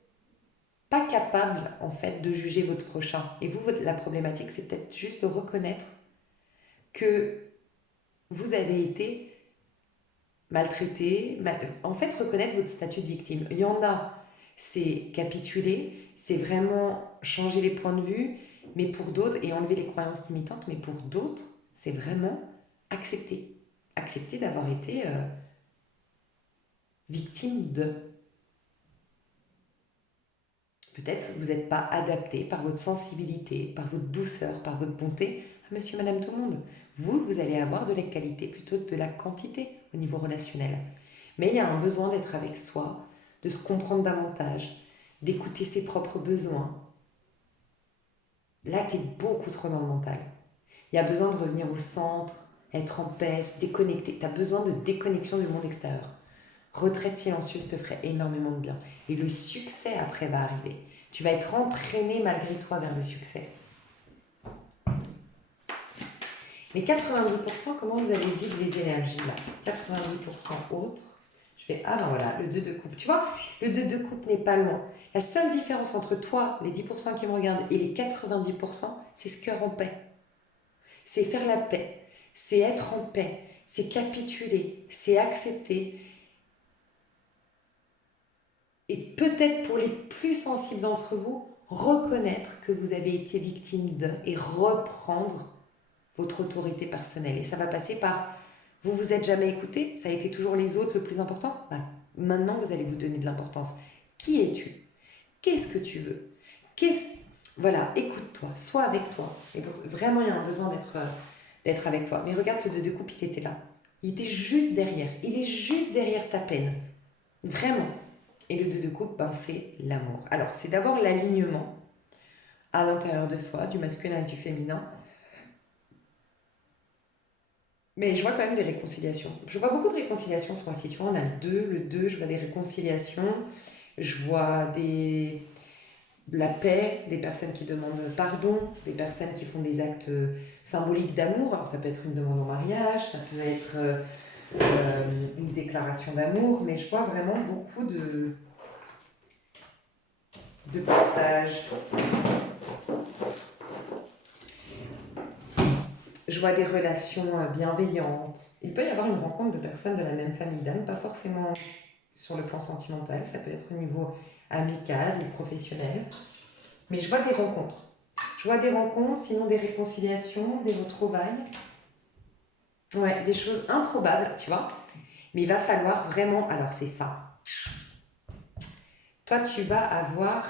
pas capable en fait de juger votre prochain. Et vous, la problématique, c'est peut-être juste de reconnaître que vous avez été maltraité. En fait, reconnaître votre statut de victime. Il y en a, c'est capituler, c'est vraiment changer les points de vue, mais pour d'autres, et enlever les croyances limitantes, mais pour d'autres, c'est vraiment accepter. Accepter d'avoir été victime de. Peut-être vous n'êtes pas adapté par votre sensibilité, par votre douceur, par votre bonté à monsieur, madame, tout le monde. Vous allez avoir de la qualité plutôt que de la quantité au niveau relationnel. Mais il y a un besoin d'être avec soi, de se comprendre davantage, d'écouter ses propres besoins. Là, tu es beaucoup trop dans le mental. Il y a besoin de revenir au centre, être en paix, se déconnecter. Tu as besoin de déconnexion du monde extérieur. Retraite silencieuse te ferait énormément de bien. Et le succès après va arriver. Tu vas être entraîné malgré toi vers le succès. Les 90%, comment vous allez vivre les énergies là? 90% autres. Je fais, ah ben voilà, le 2 de coupe. Tu vois, le 2 de coupe n'est pas loin. La seule différence entre toi, les 10% qui me regardent, et les 90%, c'est ce cœur en paix. C'est faire la paix. C'est être en paix. C'est capituler. C'est accepter. Et peut-être pour les plus sensibles d'entre vous, reconnaître que vous avez été victime de et reprendre votre autorité personnelle. Et ça va passer par vous vous êtes jamais écouté, ça a été toujours les autres le plus important. Bah, maintenant, vous allez vous donner de l'importance. Qui es-tu? Qu'est-ce que tu veux? Voilà, écoute-toi, sois avec toi. Et vraiment, il y a un besoin d'être avec toi. Mais regarde ce 2 de coupe, il était là. Il était juste derrière. Il est juste derrière ta peine. Vraiment. Et le 2 de coupe, ben, c'est l'amour. Alors, c'est d'abord l'alignement à l'intérieur de soi, du masculin et du féminin. Mais je vois quand même des réconciliations. Je vois beaucoup de réconciliations ce mois-ci. Tu vois, on a le 2, je vois des réconciliations. Je vois de la paix, des personnes qui demandent pardon, des personnes qui font des actes symboliques d'amour. Alors, ça peut être une demande en mariage, ça peut être une déclaration d'amour, mais je vois vraiment beaucoup de partage. Je vois des relations bienveillantes. Il peut y avoir une rencontre de personnes de la même famille d'âme, pas forcément sur le plan sentimental, ça peut être au niveau amical ou professionnel. Mais je vois des rencontres. Je vois des rencontres, sinon des réconciliations, des retrouvailles. Ouais, des choses improbables, tu vois. Mais il va falloir vraiment... Alors, c'est ça. Toi, tu vas avoir,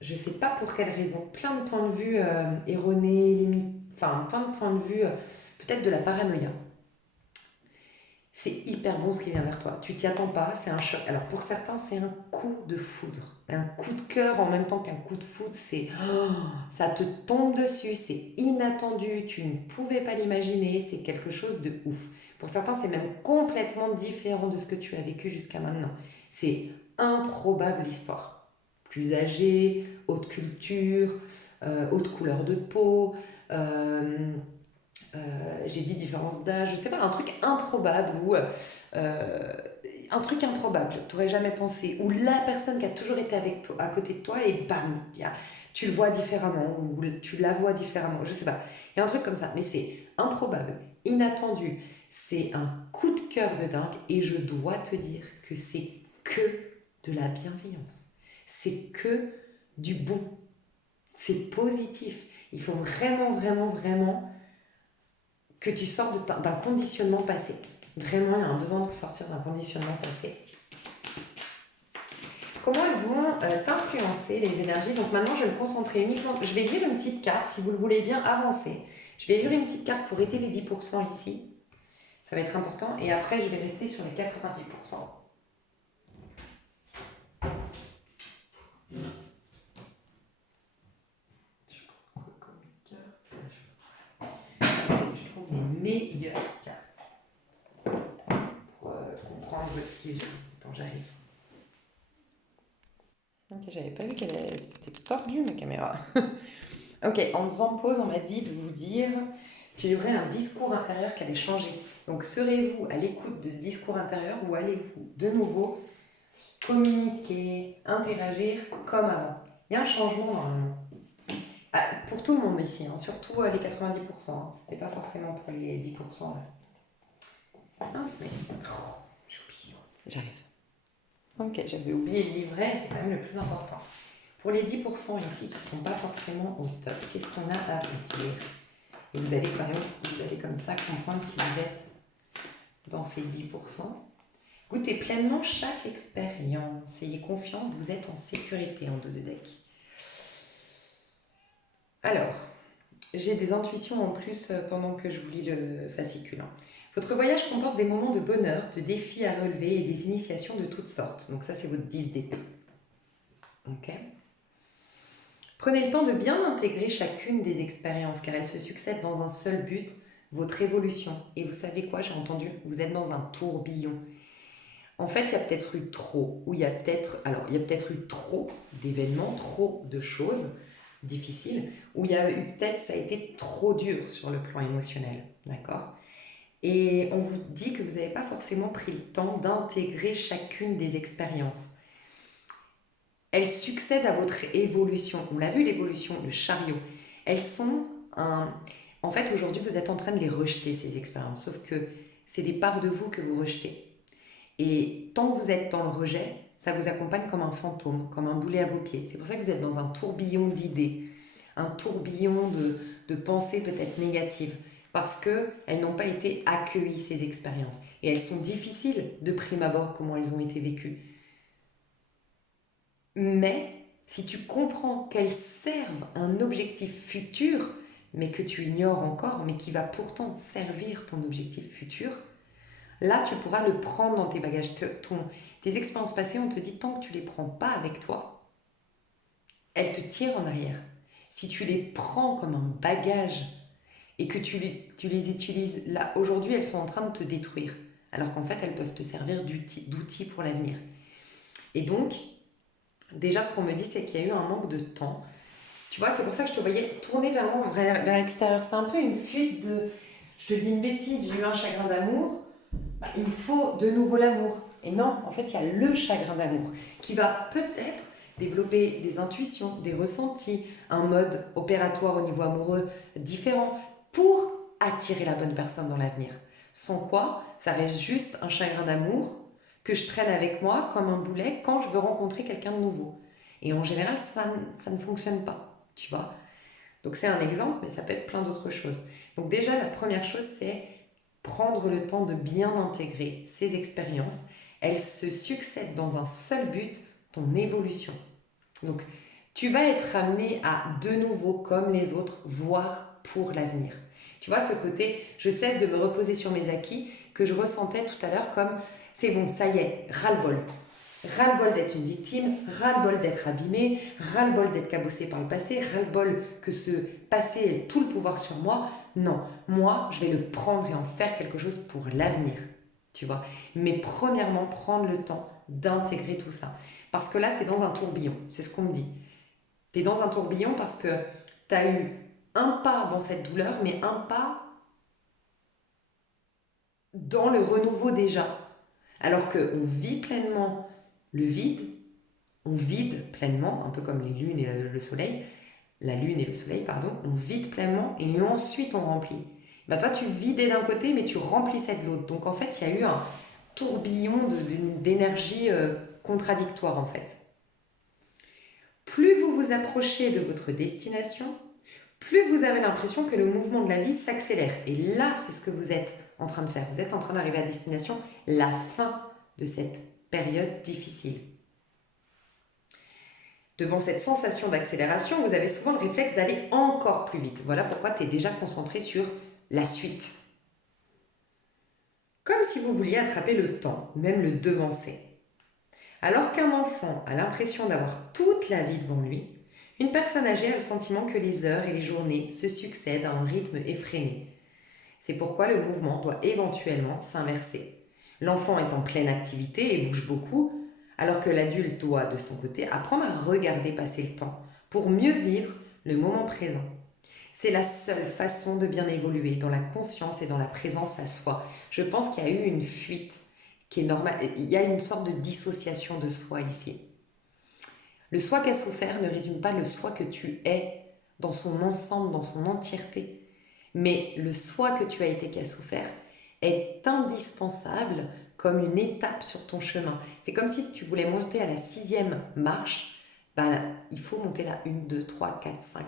je sais pas pour quelle raison, plein de points de vue erronés, limites, enfin, plein de points de vue, peut-être de la paranoïa. C'est hyper bon ce qui vient vers toi. Tu t'y attends pas, c'est un choc. Alors pour certains, c'est un coup de foudre. Un coup de cœur en même temps qu'un coup de foudre, c'est... Oh, ça te tombe dessus, c'est inattendu, tu ne pouvais pas l'imaginer, c'est quelque chose de ouf. Pour certains, c'est même complètement différent de ce que tu as vécu jusqu'à maintenant. C'est improbable l'histoire. Plus âgé, haute culture, haute couleur de peau... j'ai dit différence d'âge, je sais pas, un truc improbable ou un truc improbable, tu n'aurais jamais pensé, ou la personne qui a toujours été avec toi, à côté de toi et bam, tu le vois différemment ou tu la vois différemment, je sais pas, il y a un truc comme ça, mais c'est improbable, inattendu, c'est un coup de cœur de dingue et je dois te dire que c'est que de la bienveillance, c'est que du bon, c'est positif, il faut vraiment, vraiment, vraiment que tu sortes d'un conditionnement passé. Vraiment, il y a un besoin de sortir d'un conditionnement passé. Comment elles vont t'influencer, les énergies? Donc maintenant, je vais me concentrer uniquement... Je vais lire une petite carte, si vous le voulez bien avancer. Je vais lire une petite carte pour aider les 10% ici. Ça va être important. Et après, je vais rester sur les 90%. Je trouve les meilleures cartes pour comprendre ce qu'ils ont. Attends, j'arrive. Ok, j'avais pas vu c'était tordu ma caméra. Ok, en faisant pause, on m'a dit de vous dire qu'il y aurait un discours intérieur qui allait changer. Donc serez-vous à l'écoute de ce discours intérieur ou allez-vous de nouveau communiquer, interagir comme avant? Il y a un changement normalement. Ah, pour tout le monde ici, hein, surtout les 90%. Hein. C'était pas forcément pour les 10%. Là. Mince, mais... Oh, j'ai oublié. J'arrive. Ok, j'avais oublié le livret, c'est quand même le plus important. Pour les 10% ici qui ne sont pas forcément au top, qu'est-ce qu'on a à vous dire? Et vous allez quand même, vous allez comme ça comprendre si vous êtes dans ces 10%. Goûtez pleinement chaque expérience. Ayez confiance, vous êtes en sécurité en dos de deck. Alors, j'ai des intuitions en plus pendant que je vous lis le fascicule. Votre voyage comporte des moments de bonheur, de défis à relever et des initiations de toutes sortes. Donc ça, c'est votre 10 d'épée. Ok. Prenez le temps de bien intégrer chacune des expériences car elles se succèdent dans un seul but, votre évolution. Et vous savez quoi, j'ai entendu, vous êtes dans un tourbillon. En fait, il y a peut-être eu trop, ou il y a peut-être eu trop d'événements, trop de choses difficiles, ou il y a eu peut-être, ça a été trop dur sur le plan émotionnel, d'accord? Et on vous dit que vous n'avez pas forcément pris le temps d'intégrer chacune des expériences. Elles succèdent à votre évolution. On l'a vu, l'évolution, le chariot. Elles sont un... En fait, aujourd'hui, vous êtes en train de les rejeter, ces expériences, sauf que c'est des parts de vous que vous rejetez. Et tant que vous êtes dans le rejet, ça vous accompagne comme un fantôme, comme un boulet à vos pieds. C'est pour ça que vous êtes dans un tourbillon d'idées, un tourbillon de pensées peut-être négatives, parce qu'elles n'ont pas été accueillies, ces expériences. Et elles sont difficiles de prime abord, comment elles ont été vécues. Mais si tu comprends qu'elles servent un objectif futur, mais que tu ignores encore, mais qui va pourtant servir ton objectif futur, là, tu pourras le prendre dans tes bagages. Tes expériences passées, on te dit, tant que tu ne les prends pas avec toi, elles te tirent en arrière. Si tu les prends comme un bagage et que tu les utilises là, aujourd'hui, elles sont en train de te détruire. Alors qu'en fait, elles peuvent te servir d'outils pour l'avenir. Et donc, déjà, ce qu'on me dit, c'est qu'il y a eu un manque de temps. Tu vois, c'est pour ça que je te voyais tourner vers l'extérieur. C'est un peu une fuite de... Je te dis une bêtise, j'ai eu un chagrin d'amour. Il me faut de nouveau l'amour. Et non, en fait, il y a le chagrin d'amour qui va peut-être développer des intuitions, des ressentis, un mode opératoire au niveau amoureux différent pour attirer la bonne personne dans l'avenir. Sans quoi, ça reste juste un chagrin d'amour que je traîne avec moi comme un boulet quand je veux rencontrer quelqu'un de nouveau. Et en général, ça ne fonctionne pas, tu vois. Donc c'est un exemple, mais ça peut être plein d'autres choses. Donc déjà, la première chose, c'est prendre le temps de bien intégrer ces expériences. Elles se succèdent dans un seul but, ton évolution. Donc, tu vas être amené à de nouveau, comme les autres, voir pour l'avenir. Tu vois, ce côté, je cesse de me reposer sur mes acquis, que je ressentais tout à l'heure comme, c'est bon, ça y est, ras-le-bol. Ras-le-bol d'être une victime, ras-le-bol d'être abîmée, ras-le-bol d'être cabossée par le passé, ras-le-bol que ce passé ait tout le pouvoir sur moi. Non, moi, je vais le prendre et en faire quelque chose pour l'avenir. Tu vois. Mais premièrement, prendre le temps d'intégrer tout ça. Parce que là, tu es dans un tourbillon. C'est ce qu'on me dit. Tu es dans un tourbillon parce que tu as eu un pas dans cette douleur, mais un pas dans le renouveau déjà. Alors qu'on vit pleinement le vide, on vide pleinement, un peu comme les lunes et le soleil, la lune et le soleil, pardon, on vide pleinement et ensuite on remplit. Ben toi, tu vidais d'un côté, mais tu remplissais de l'autre. Donc en fait, il y a eu un tourbillon d'énergie contradictoire en fait. Plus vous vous approchez de votre destination, plus vous avez l'impression que le mouvement de la vie s'accélère. Et là, c'est ce que vous êtes en train de faire. Vous êtes en train d'arriver à destination, la fin de cette période difficile. Devant cette sensation d'accélération, vous avez souvent le réflexe d'aller encore plus vite. Voilà pourquoi tu es déjà concentré sur la suite. Comme si vous vouliez attraper le temps, même le devancer. Alors qu'un enfant a l'impression d'avoir toute la vie devant lui, une personne âgée a le sentiment que les heures et les journées se succèdent à un rythme effréné. C'est pourquoi le mouvement doit éventuellement s'inverser. L'enfant est en pleine activité et bouge beaucoup, alors que l'adulte doit, de son côté, apprendre à regarder passer le temps pour mieux vivre le moment présent. C'est la seule façon de bien évoluer dans la conscience et dans la présence à soi. Je pense qu'il y a eu une fuite qui est normale. Il y a une sorte de dissociation de soi ici. Le soi qui a souffert ne résume pas le soi que tu es dans son ensemble, dans son entièreté. Mais le soi que tu as été qui a souffert est indispensable comme une étape sur ton chemin. C'est comme si tu voulais monter à la 6e marche, ben, il faut monter la 1, 2, 3, 4, 5.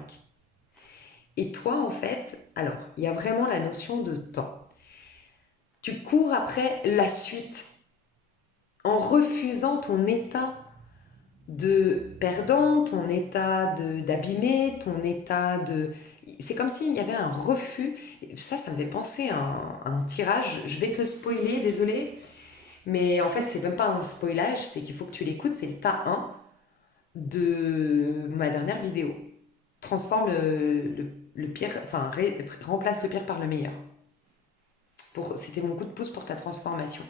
Et toi, en fait, alors, il y a vraiment la notion de temps. Tu cours après la suite en refusant ton état de perdant, ton état d'abîmé, ton état de... C'est comme s'il y avait un refus. Ça me fait penser à un tirage. Je vais te le spoiler, désolé. Mais en fait, c'est même pas un spoilage, c'est qu'il faut que tu l'écoutes. C'est le tas 1 de ma dernière vidéo. Transforme le pire, enfin, remplace le pire par le meilleur. C'était mon coup de pouce pour ta transformation.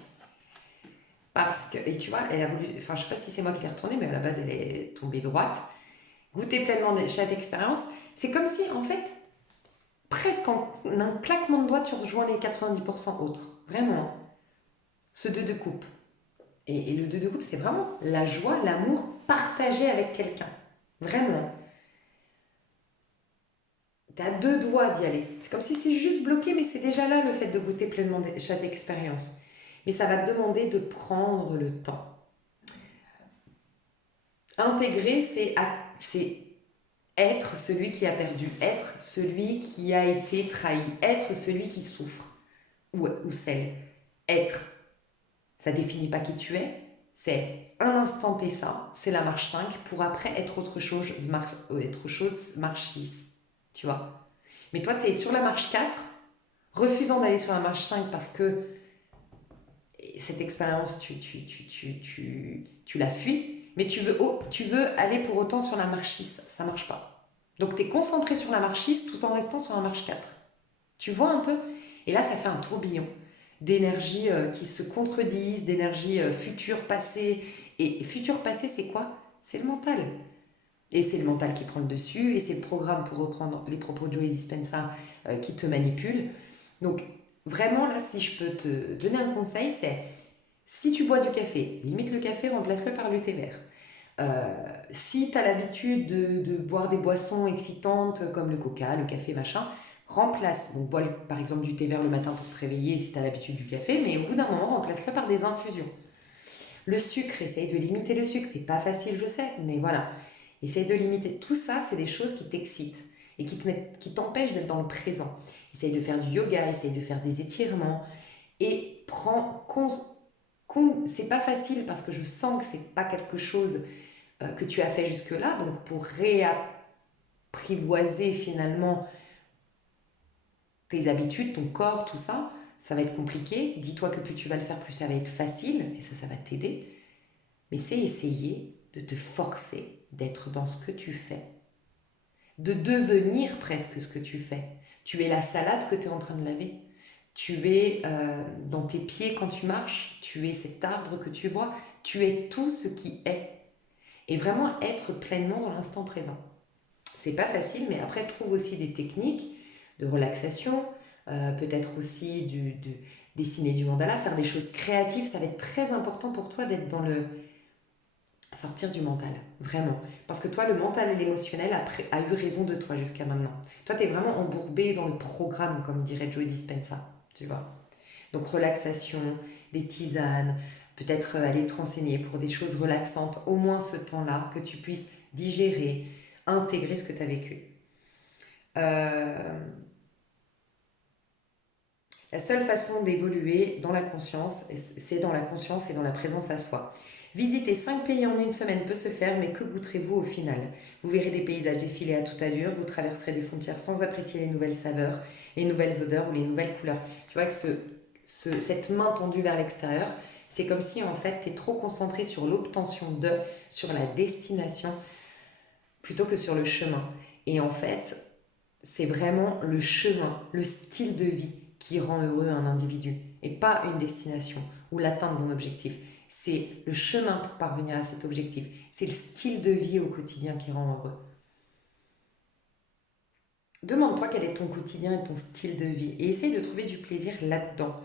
Parce que, et tu vois, elle a voulu, enfin, je sais pas si c'est moi qui l'ai retournée, mais à la base, elle est tombée droite. Goûter pleinement chaque expérience, c'est comme si, en fait, presque en un claquement de doigts, tu rejoins les 90% autres. Vraiment. Ce 2 de coupe. Et le 2 de coupe, c'est vraiment la joie, l'amour partagé avec quelqu'un. Vraiment. Tu as 2 doigts d'y aller. C'est comme si c'est juste bloqué, mais c'est déjà là le fait de goûter pleinement chaque expérience. Mais ça va te demander de prendre le temps. Intégrer, c'est être celui qui a perdu, être celui qui a été trahi, être celui qui souffre ou celle. Être, ça définit pas qui tu es, c'est un instant t'es ça, c'est la marche 5 pour après être autre chose, marche 6, tu vois. Mais toi, tu es sur la marche 4, refusant d'aller sur la marche 5 parce que cette expérience, tu la fuis, mais tu veux aller pour autant sur la marche 6, ça marche pas. Donc tu es concentré sur la marche 6 tout en restant sur la marche 4. Tu vois un peu? Et là, ça fait un tourbillon d'énergies qui se contredisent, d'énergie future, passée. Et futur, passé, c'est quoi? C'est le mental. Et c'est le mental qui prend le dessus, et c'est le programme, pour reprendre les propos de Joey Dispenza, qui te manipule. Donc, vraiment, là, si je peux te donner un conseil, c'est si tu bois du café, limite le café, remplace-le par le thé vert. Si tu as l'habitude de boire des boissons excitantes comme le coca, le café, machin, remplace. Donc, bois par exemple du thé vert le matin pour te réveiller si tu as l'habitude du café, mais au bout d'un moment, remplace-le par des infusions. Le sucre, essaye de limiter le sucre. C'est pas facile, je sais, mais voilà. Essaye de limiter. Tout ça, c'est des choses qui t'excitent et qui t'empêchent d'être dans le présent. Essaye de faire du yoga, essaye de faire des étirements et c'est pas facile parce que je sens que c'est pas quelque chose que tu as fait jusque-là. Donc, pour réapprivoiser finalement tes habitudes, ton corps, tout ça, ça va être compliqué. Dis-toi que plus tu vas le faire, plus ça va être facile et ça va t'aider. Mais c'est essayer de te forcer d'être dans ce que tu fais, de devenir presque ce que tu fais. Tu es la salade que tu es en train de laver. Tu es dans tes pieds quand tu marches. Tu es cet arbre que tu vois. Tu es tout ce qui est. Et vraiment être pleinement dans l'instant présent. C'est pas facile, mais après, trouve aussi des techniques de relaxation, peut-être aussi dessiner du mandala, faire des choses créatives. Ça va être très important pour toi d'être dans le sortir du mental, vraiment. Parce que toi, le mental et l'émotionnel a eu raison de toi jusqu'à maintenant. Toi, tu es vraiment embourbé dans le programme, comme dirait Joe Dispenza, tu vois. Donc, relaxation, des tisanes, peut-être aller te renseigner pour des choses relaxantes, au moins ce temps-là, que tu puisses digérer, intégrer ce que tu as vécu. La seule façon d'évoluer dans la conscience, c'est dans la conscience et dans la présence à soi. Visiter 5 pays en une semaine peut se faire, mais que goûterez-vous au final? Vous verrez des paysages défiler à toute allure, vous traverserez des frontières sans apprécier les nouvelles saveurs, les nouvelles odeurs ou les nouvelles couleurs. Tu vois que cette main tendue vers l'extérieur, c'est comme si en fait tu es trop concentré sur l'obtention sur la destination, plutôt que sur le chemin. Et en fait, c'est vraiment le chemin, le style de vie qui rend heureux un individu et pas une destination ou l'atteinte d'un objectif. C'est le chemin pour parvenir à cet objectif. C'est le style de vie au quotidien qui rend heureux. Demande-toi quel est ton quotidien et ton style de vie et essaye de trouver du plaisir là-dedans.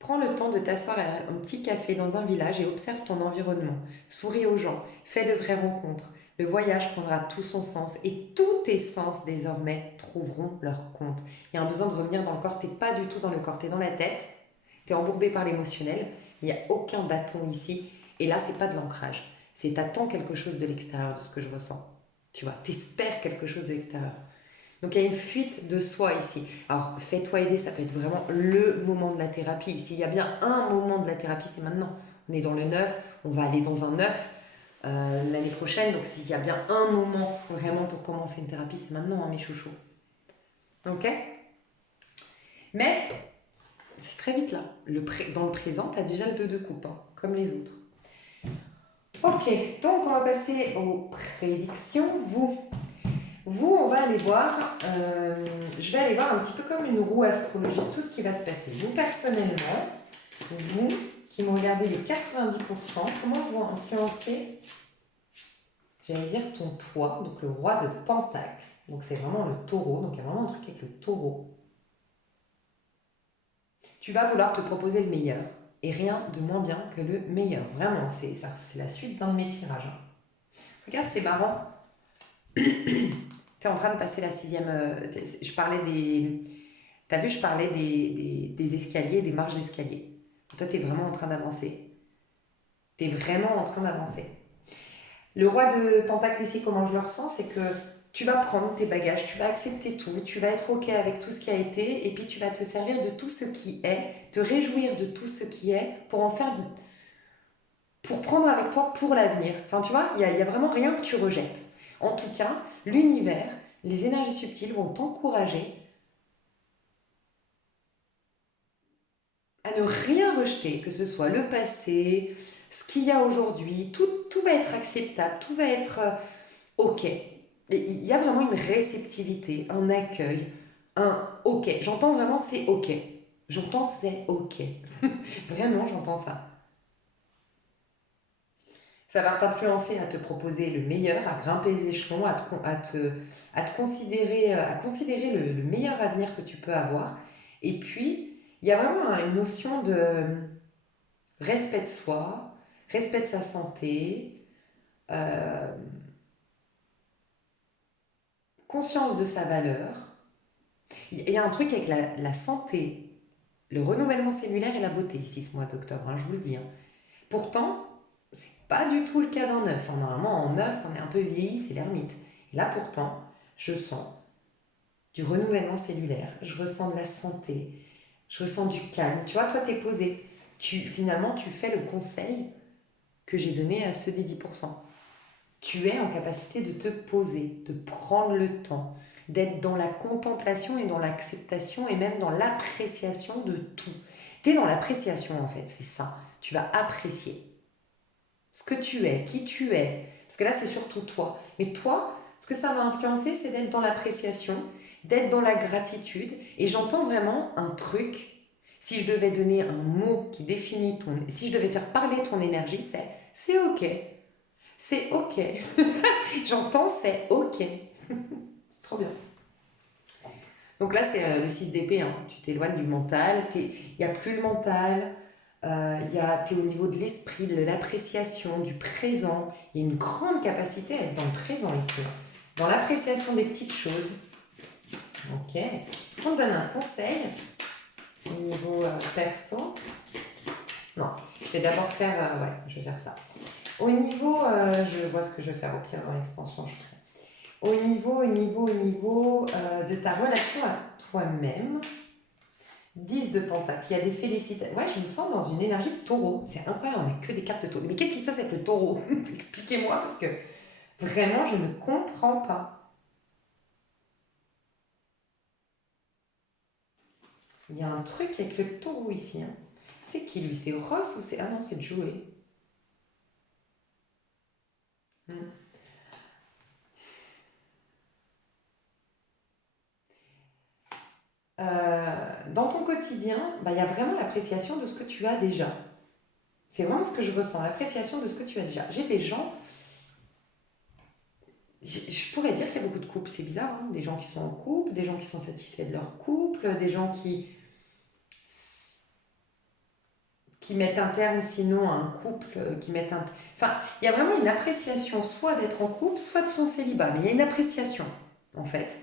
Prends le temps de t'asseoir à un petit café dans un village et observe ton environnement. Souris aux gens, fais de vraies rencontres. Le voyage prendra tout son sens et tous tes sens désormais trouveront leur compte. Il y a un besoin de revenir dans le corps, tu n'es pas du tout dans le corps, tu es dans la tête, tu es embourbé par l'émotionnel, il n'y a aucun bâton ici. Et là, c'est pas de l'ancrage, c'est t'attends quelque chose de l'extérieur de ce que je ressens. Tu vois, t'espères quelque chose de l'extérieur. Donc il y a une fuite de soi ici. Alors fais-toi aider, ça peut être vraiment le moment de la thérapie. S'il y a bien un moment de la thérapie, c'est maintenant. On est dans le 9, on va aller dans un 9 l'année prochaine. Donc s'il y a bien un moment vraiment pour commencer une thérapie, c'est maintenant, hein, mes chouchous. Ok. Mais c'est très vite là. Dans le présent, tu as déjà le 2 de coupe, hein, comme les autres. Ok, donc on va passer aux prédictions. Vous, on va aller voir, je vais aller voir un petit peu comme une roue astrologique, tout ce qui va se passer. Vous, personnellement, vous qui me regardez les 90%, comment vont influencer, j'allais dire, ton toit, donc le roi de Pentacle. Donc c'est vraiment le taureau, donc il y a vraiment un truc avec le taureau. Tu vas vouloir te proposer le meilleur, et rien de moins bien que le meilleur. Vraiment, c'est la suite d'un de mes tirages. Hein. Regarde, c'est marrant. Tu es en train de passer la 6e. Je parlais des. T'as vu, je parlais des escaliers, des marches d'escalier. Toi, tu es vraiment en train d'avancer. Tu es vraiment en train d'avancer. Le roi de Pentacle ici, comment je le ressens, c'est que tu vas prendre tes bagages, tu vas accepter tout, tu vas être OK avec tout ce qui a été, et puis tu vas te servir de tout ce qui est, te réjouir de tout ce qui est, pour en faire. Pour prendre avec toi pour l'avenir. Enfin, tu vois, il y a vraiment rien que tu rejettes. En tout cas, l'univers, les énergies subtiles vont t'encourager à ne rien rejeter, que ce soit le passé, ce qu'il y a aujourd'hui, tout va être acceptable, tout va être OK. Il y a vraiment une réceptivité, un accueil, un OK. J'entends vraiment c'est OK. J'entends c'est OK. Vraiment, j'entends ça. Ça va t'influencer à te proposer le meilleur, à grimper les échelons, à te considérer, à considérer le meilleur avenir que tu peux avoir. Et puis, il y a vraiment une notion de respect de soi, respect de sa santé, euh, conscience de sa valeur. Il y a un truc avec la santé, le renouvellement cellulaire et la beauté ici ce mois d'octobre, hein, je vous le dis. Hein. Pourtant, c'est pas du tout le cas d'un œuf. Hein. Normalement, en œuf, on est un peu vieilli, c'est l'ermite. Et là, pourtant, je sens du renouvellement cellulaire, je ressens de la santé, je ressens du calme. Tu vois, toi, t'es posé. Finalement, tu fais le conseil que j'ai donné à ceux des 10%. Tu es en capacité de te poser, de prendre le temps, d'être dans la contemplation et dans l'acceptation et même dans l'appréciation de tout. Tu es dans l'appréciation en fait, c'est ça. Tu vas apprécier ce que tu es, qui tu es. Parce que là, c'est surtout toi. Mais toi, ce que ça va influencer, c'est d'être dans l'appréciation, d'être dans la gratitude. Et j'entends vraiment un truc. Si je devais donner un mot qui définit ton... Si je devais faire parler ton énergie, c'est OK. C'est OK. J'entends, c'est OK. C'est trop bien. Donc là, c'est le 6 d'épée. Hein. Tu t'éloignes du mental. Il n'y a plus le mental. Tu es au niveau de l'esprit, de l'appréciation, du présent. Il y a une grande capacité à être dans le présent ici. Dans l'appréciation des petites choses. OK. Est-ce qu'on te donne un conseil au niveau perso? Non. Je vais d'abord faire... ouais, je vais faire ça. Au niveau... je vois ce que je vais faire. Au pire, dans l'extension, je ferai. Au niveau de ta relation à toi-même, 10 de Pentacle, il y a des félicitations. Ouais, je me sens dans une énergie de taureau. C'est incroyable, on n'a que des cartes de taureau. Mais qu'est-ce qui se passe avec le taureau? Expliquez-moi, parce que vraiment, je ne comprends pas. Il y a un truc avec le taureau ici. Hein. C'est qui lui? C'est Ross ou c'est... Ah non, c'est Joey. Hmm. Dans ton quotidien, bah, il y a vraiment l'appréciation de ce que tu as déjà. C'est vraiment ce que je ressens, l'appréciation de ce que tu as déjà. J'ai des gens, je pourrais dire qu'il y a beaucoup de couples, c'est bizarre, hein, des gens qui sont en couple, des gens qui sont satisfaits de leur couple, des gens qui... qui mettent un terme sinon à un couple, qui mettent un... Enfin, il y a vraiment une appréciation soit d'être en couple, soit de son célibat. Mais il y a une appréciation, en fait.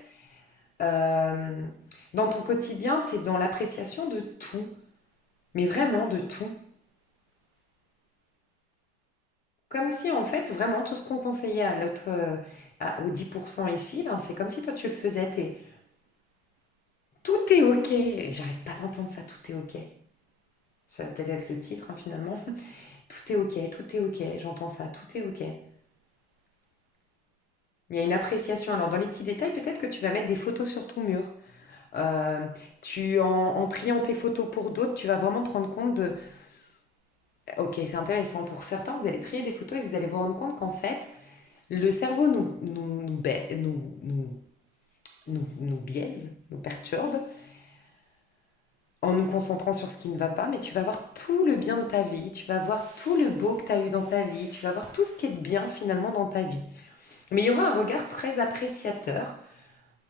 Euh, Dans ton quotidien, tu es dans l'appréciation de tout. Mais vraiment de tout. Comme si, en fait, vraiment, tout ce qu'on conseillait à l'autre, aux 10% ici, ben, c'est comme si toi, tu le faisais. Tout est OK. J'arrête pas d'entendre ça, tout est OK. Ça va peut-être être le titre, hein, finalement. Tout est OK, tout est OK. J'entends ça, tout est OK. Il y a une appréciation. Alors, dans les petits détails, peut-être que tu vas mettre des photos sur ton mur. Euh, en triant tes photos pour d'autres, tu vas vraiment te rendre compte de... Ok, c'est intéressant. Pour certains, vous allez trier des photos et vous allez vous rendre compte qu'en fait, le cerveau nous biaise, nous perturbe en nous concentrant sur ce qui ne va pas, mais tu vas voir tout le bien de ta vie, tu vas voir tout le beau que tu as eu dans ta vie, tu vas voir tout ce qui est de bien finalement dans ta vie. Mais il y aura un regard très appréciateur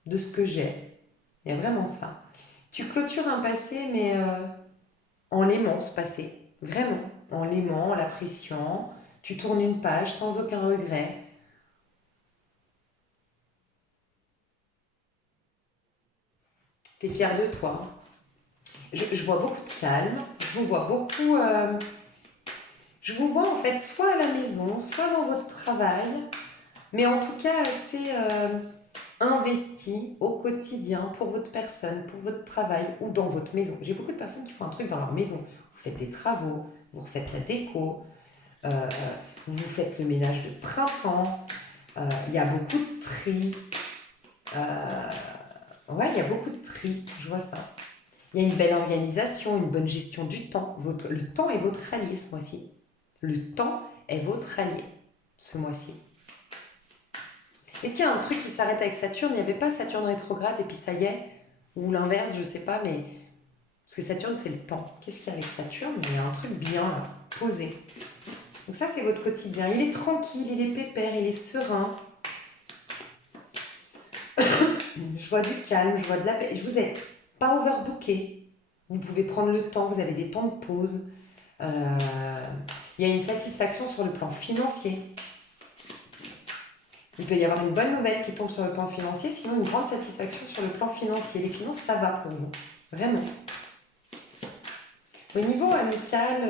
de ce que j'ai. Il y a vraiment ça. Tu clôtures un passé, mais en l'aimant ce passé. Vraiment. En l'aimant, en l'appréciant. Tu tournes une page sans aucun regret. Tu es fier de toi. Je vois beaucoup de calme. Je vous vois beaucoup. Je vous vois en fait soit à la maison, soit dans votre travail. Mais en tout cas, assez investi au quotidien pour votre personne, pour votre travail ou dans votre maison. J'ai beaucoup de personnes qui font un truc dans leur maison. Vous faites des travaux, vous refaites la déco, euh, vous faites le ménage de printemps. Il y a beaucoup de tri. Euh, ouais, il y a beaucoup de tri, je vois ça. Il y a une belle organisation, une bonne gestion du temps. Le temps est votre allié ce mois-ci. Le temps est votre allié ce mois-ci. Est-ce qu'il y a un truc qui s'arrête avec Saturne? Il n'y avait pas Saturne rétrograde et puis ça y est? Ou l'inverse, je sais pas, mais... Parce que Saturne, c'est le temps. Qu'est-ce qu'il y a avec Saturne? Il y a un truc bien, là, posé. Donc ça, c'est votre quotidien. Il est tranquille, il est pépère, il est serein. Je vois du calme, je vois de la paix. Vous n'êtes pas overbooké. Vous pouvez prendre le temps, vous avez des temps de pause. Il y a une satisfaction sur le plan financier. Il peut y avoir une bonne nouvelle qui tombe sur le plan financier, sinon une grande satisfaction sur le plan financier. Les finances, ça va pour vous. Vraiment. Au niveau amical,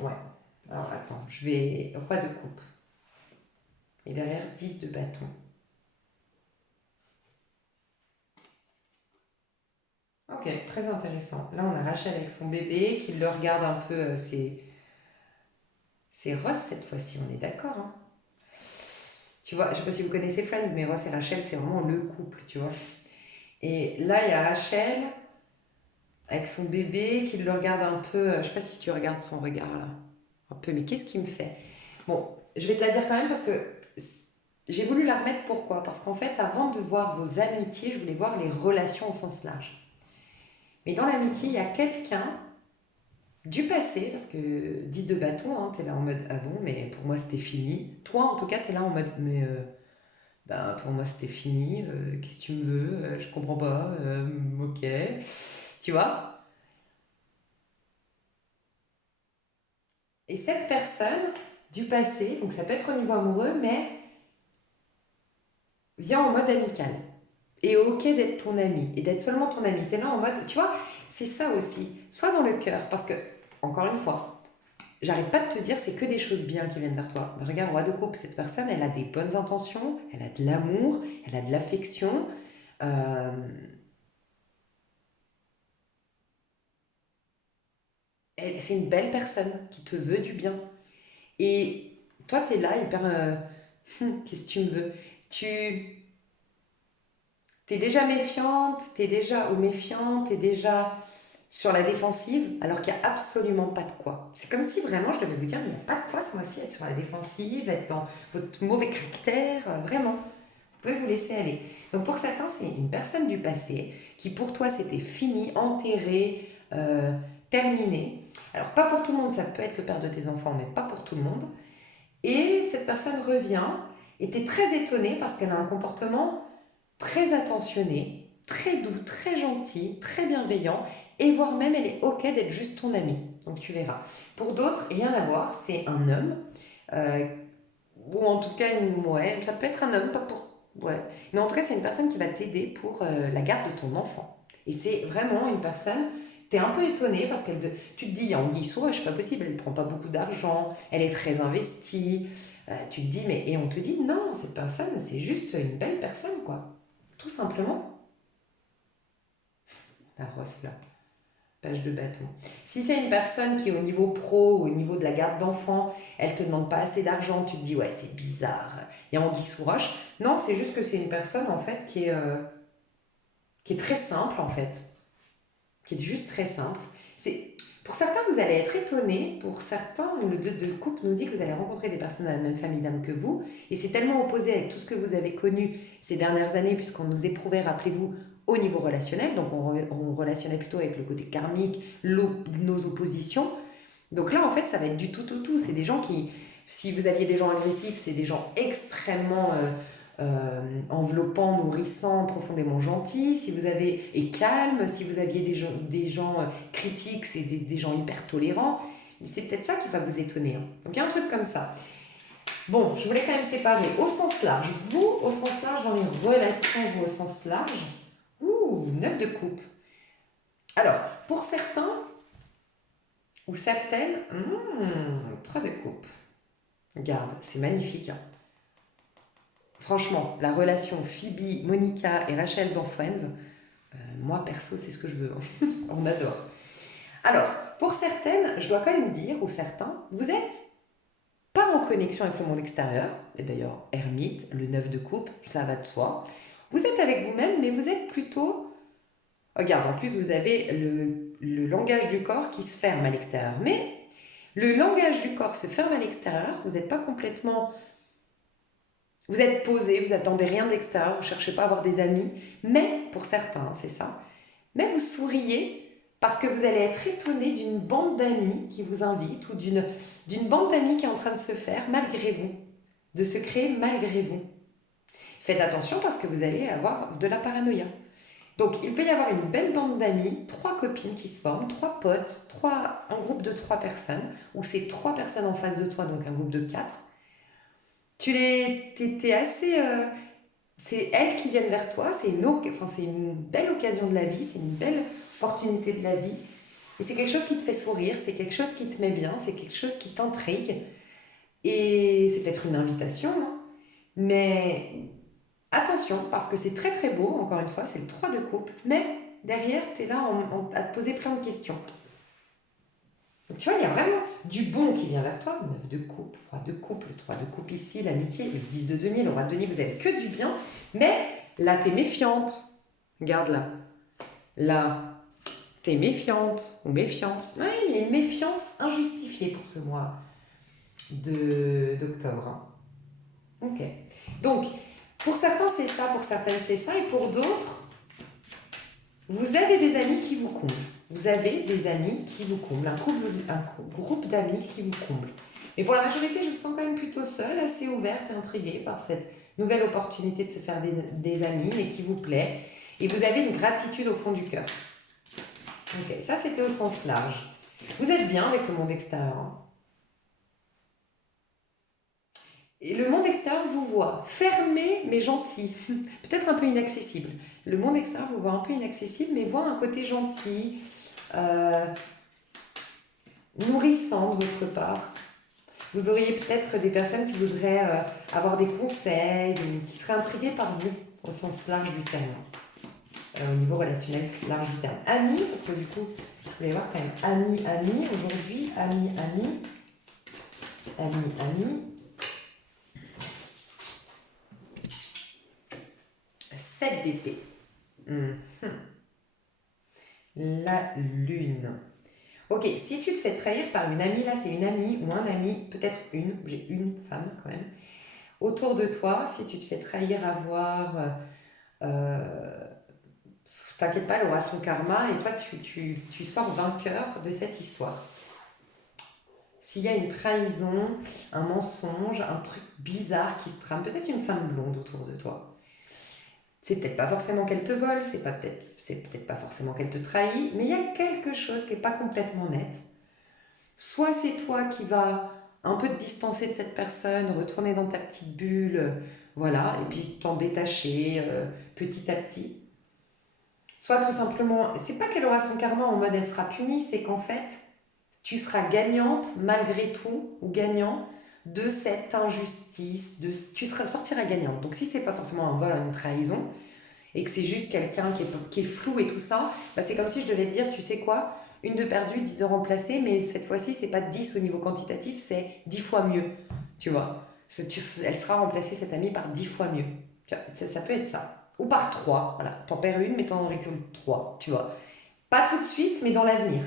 ouais. Alors attends, je vais roi de coupe. Et derrière, 10 de bâton. Ok, très intéressant. Là, on a Rachel avec son bébé qui le regarde un peu. C'est Ross cette fois-ci, on est d'accord, hein. Tu vois, je ne sais pas si vous connaissez Friends, mais Ross et Rachel, c'est vraiment le couple, tu vois. Et là, il y a Rachel avec son bébé qui le regarde un peu. Je ne sais pas si tu regardes son regard là. Un peu, mais qu'est-ce qu'il me fait? Bon, je vais te la dire quand même parce que j'ai voulu la remettre pourquoi? Parce qu'en fait, avant de voir vos amitiés, je voulais voir les relations au sens large. Mais dans l'amitié, il y a quelqu'un du passé, parce que 10 de bâton, hein, t'es là en mode ah bon, mais pour moi c'était fini. Toi en tout cas, t'es là en mode mais ben, pour moi c'était fini, qu'est-ce que tu me veux, je comprends pas, ok. Tu vois? Et cette personne du passé, donc ça peut être au niveau amoureux, mais vient en mode amical. Et ok d'être ton ami, et d'être seulement ton ami. T'es là en mode, tu vois, c'est ça aussi. Sois dans le cœur, parce que, encore une fois, j'arrête pas de te dire, c'est que des choses bien qui viennent vers toi. Mais regarde, roi de coupe, cette personne, elle a des bonnes intentions, elle a de l'amour, elle a de l'affection. euh, c'est une belle personne qui te veut du bien. Et toi, tu es là, hyper... qu'est-ce que tu me veux? Tu es déjà méfiante, tu es déjà ou méfiante, tu es déjà sur la défensive, alors qu'il n'y a absolument pas de quoi. C'est comme si vraiment je devais vous dire, mais il n'y a pas de quoi ce mois-ci être sur la défensive, être dans votre mauvais caractère, vraiment. Vous pouvez vous laisser aller. Donc pour certains, c'est une personne du passé qui pour toi c'était fini, enterré, terminé. Alors pas pour tout le monde, ça peut être le père de tes enfants, mais pas pour tout le monde. Et cette personne revient et tu es très étonné parce qu'elle a un comportement très attentionné, très doux, très gentil, très bienveillant, et voire même elle est ok d'être juste ton amie. Donc tu verras. Pour d'autres, rien à voir, c'est un homme, euh, ou en tout cas, ouais, ça peut être un homme, pas pour... Ouais. Mais en tout cas, c'est une personne qui va t'aider pour la garde de ton enfant. Et c'est vraiment une personne, t'es un peu étonné parce tu te dis, il y a anguille sous roche, c'est pas possible, elle ne prend pas beaucoup d'argent, elle est très investie. Tu te dis, mais... Et on te dit, non, cette personne, c'est juste une belle personne, quoi. Tout simplement. La rosse, là. Page de bâton. Si c'est une personne qui est au niveau pro ou au niveau de la garde d'enfants, elle te demande pas assez d'argent, tu te dis ouais c'est bizarre, il y a anguille sous roche. Non, c'est juste que c'est une personne en fait qui est très simple en fait, qui est juste très simple. Pour certains vous allez être étonnés, pour certains le 2 de couple nous dit que vous allez rencontrer des personnes de la même famille d'âme que vous, et c'est tellement opposé avec tout ce que vous avez connu ces dernières années puisqu'on nous éprouvait, rappelez-vous, au niveau relationnel, donc on relationnait plutôt avec le côté karmique, nos oppositions. Donc là, en fait, ça va être du tout, tout, tout. C'est des gens qui, si vous aviez des gens agressifs, c'est des gens extrêmement enveloppants, nourrissants, profondément gentils. Si vous avez, et calmes, si vous aviez des gens critiques, c'est des gens hyper tolérants. C'est peut-être ça qui va vous étonner, hein. Donc il y a un truc comme ça. Bon, je voulais quand même séparer au sens large. Vous, au sens large, dans les relations, vous, au sens large. Ouh, 9 de coupe. Alors, pour certains ou certaines, 3 de coupe. Regarde, c'est magnifique, hein. Franchement, la relation Phoebe, Monica et Rachel dans Friends, moi perso, c'est ce que je veux, hein. On adore. Alors, pour certaines, je dois quand même dire, ou certains, vous êtes pas en connexion avec le monde extérieur, et d'ailleurs, ermite, le 9 de coupe, ça va de soi. Vous êtes avec vous-même, mais vous êtes plutôt... Regarde, en plus, vous avez le langage du corps qui se ferme à l'extérieur. Mais le langage du corps se ferme à l'extérieur, vous n'êtes pas complètement... Vous êtes posé, vous attendez rien d'extérieur, vous ne cherchez pas à avoir des amis. Mais, pour certains, c'est ça, mais vous souriez parce que vous allez être étonné d'une bande d'amis qui vous invite ou d'une bande d'amis qui est en train de se faire malgré vous, de se créer malgré vous. Faites attention parce que vous allez avoir de la paranoïa. Donc, il peut y avoir une belle bande d'amis, 3 copines qui se forment, 3 potes, un groupe de 3 personnes, ou c'est 3 personnes en face de toi, donc un groupe de 4. T'es assez... c'est elles qui viennent vers toi, c'est une belle occasion de la vie, c'est une belle opportunité de la vie. Et c'est quelque chose qui te fait sourire, c'est quelque chose qui te met bien, c'est quelque chose qui t'intrigue. Et c'est peut-être une invitation, hein. Mais attention, parce que c'est très très beau, encore une fois, c'est le 3 de coupe, mais derrière, tu es là à te poser plein de questions. Donc tu vois, il y a vraiment du bon qui vient vers toi. 9 de coupe, 3 de coupe, le 3 de coupe ici, l'amitié, le 10 de denier, le roi de denier, vous avez que du bien. Mais là, tu es méfiante. Regarde là. Là, tu es méfiante ou méfiant. Ouais, il y a une méfiance injustifiée pour ce mois d'octobre, hein. Ok. Donc, pour certains, c'est ça, pour certaines, c'est ça, et pour d'autres, vous avez des amis qui vous comblent. Vous avez des amis qui vous comblent, un groupe d'amis qui vous comble. Mais pour la majorité, je vous sens quand même plutôt seule, assez ouverte et intriguée par cette nouvelle opportunité de se faire des amis, mais qui vous plaît. Et vous avez une gratitude au fond du cœur. Ok, ça c'était au sens large. Vous êtes bien avec le monde extérieur, hein. Et le monde extérieur vous voit fermé mais gentil, peut-être un peu inaccessible. Le monde extérieur vous voit un peu inaccessible mais voit un côté gentil, euh, nourrissant de votre part. Vous auriez peut-être des personnes qui voudraient avoir des conseils, qui seraient intriguées par vous au sens large du terme, au niveau relationnel large du terme. Amis, parce que du coup, je voulais voir quand même amis, amis, aujourd'hui, amis, amis, amis, amis. 7 d'épée. La lune. Ok, si tu te fais trahir par une amie, là c'est une amie ou un ami, peut-être j'ai une femme quand même, autour de toi, si tu te fais trahir, t'inquiète pas, elle aura son karma et toi tu sors vainqueur de cette histoire. S'il y a une trahison, un mensonge, un truc bizarre qui se trame, peut-être une femme blonde autour de toi. C'est peut-être pas forcément qu'elle te vole, c'est peut-être pas forcément qu'elle te trahit, mais il y a quelque chose qui n'est pas complètement net. Soit c'est toi qui vas un peu te distancer de cette personne, retourner dans ta petite bulle, voilà, et puis t'en détacher petit à petit. Soit tout simplement, c'est pas qu'elle aura son karma en mode elle sera punie, c'est qu'en fait, tu seras gagnante malgré tout, ou gagnant, de cette injustice, tu sortiras gagnante. Donc si c'est pas forcément un vol, une trahison, et que c'est juste quelqu'un qui est flou et tout ça, bah c'est comme si je devais te dire, tu sais quoi, une de perdue, 10 de remplacée, mais cette fois-ci, c'est pas 10 au niveau quantitatif, c'est 10 fois mieux, tu vois. Elle sera remplacée, cette amie, par 10 fois mieux. Ça peut être ça. Ou par 3, voilà. T'en perds une, mais t'en récupères 3, tu vois. Pas tout de suite, mais dans l'avenir.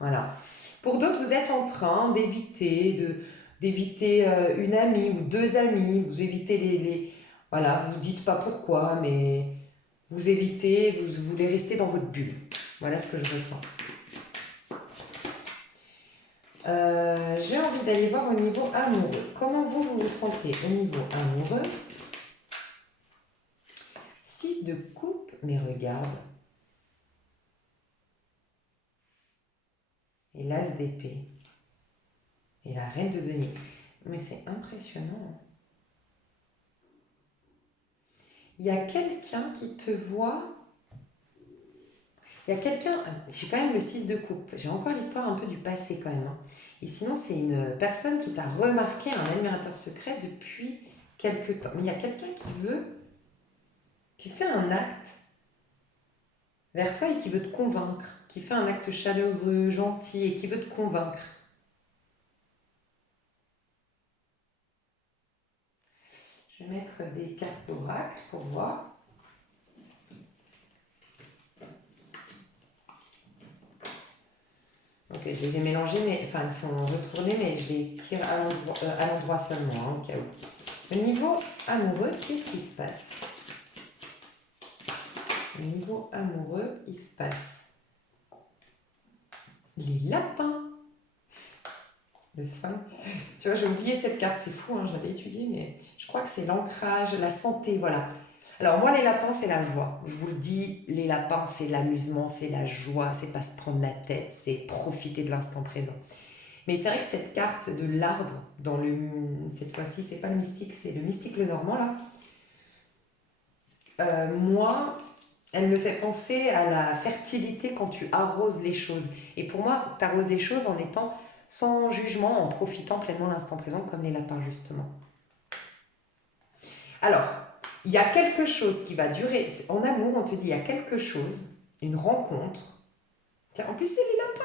Voilà. Pour d'autres, vous êtes en train d'éviter une amie ou deux amies, vous évitez voilà, vous ne dites pas pourquoi, mais vous évitez, vous voulez rester dans votre bulle. Voilà ce que je ressens. J'ai envie d'aller voir au niveau amoureux. Comment vous vous sentez au niveau amoureux? 6 de coupe, mais regarde. Et l'as d'épée. Et la reine de denier. Mais c'est impressionnant. Il y a quelqu'un qui te voit. Il y a quelqu'un, j'ai quand même le 6 de coupe, j'ai encore l'histoire un peu du passé quand même. Hein. Et sinon, c'est une personne qui t'a remarqué, un admirateur secret depuis quelque temps. Mais il y a quelqu'un qui fait un acte vers toi et qui veut te convaincre, qui fait un acte chaleureux, gentil et qui veut te convaincre. Je vais mettre des cartes d'oracle pour voir. Ok, je les ai mélangées, mais, enfin elles sont retournées, mais je les tire à l'endroit seulement, hein, au cas où. Au niveau amoureux, qu'est-ce qui se passe? Au niveau amoureux, il se passe les lapins. Le 5. Tu vois, j'ai oublié cette carte, c'est fou, hein, je l'avais étudiée, mais je crois que c'est l'ancrage, la santé, voilà. Alors moi, les lapins, c'est la joie. Je vous le dis, les lapins, c'est l'amusement, c'est la joie, c'est pas se prendre la tête, c'est profiter de l'instant présent. Mais c'est vrai que cette carte de l'arbre, cette fois-ci, c'est pas le mystique, c'est le mystique le normand, là. Moi, elle me fait penser à la fertilité quand tu arroses les choses. Et pour moi, tu arroses les choses en étant sans jugement, en profitant pleinement l'instant présent, comme les lapins, justement. Alors, il y a quelque chose qui va durer. En amour, on te dit, il y a quelque chose, une rencontre. Tiens, en plus, c'est les lapins,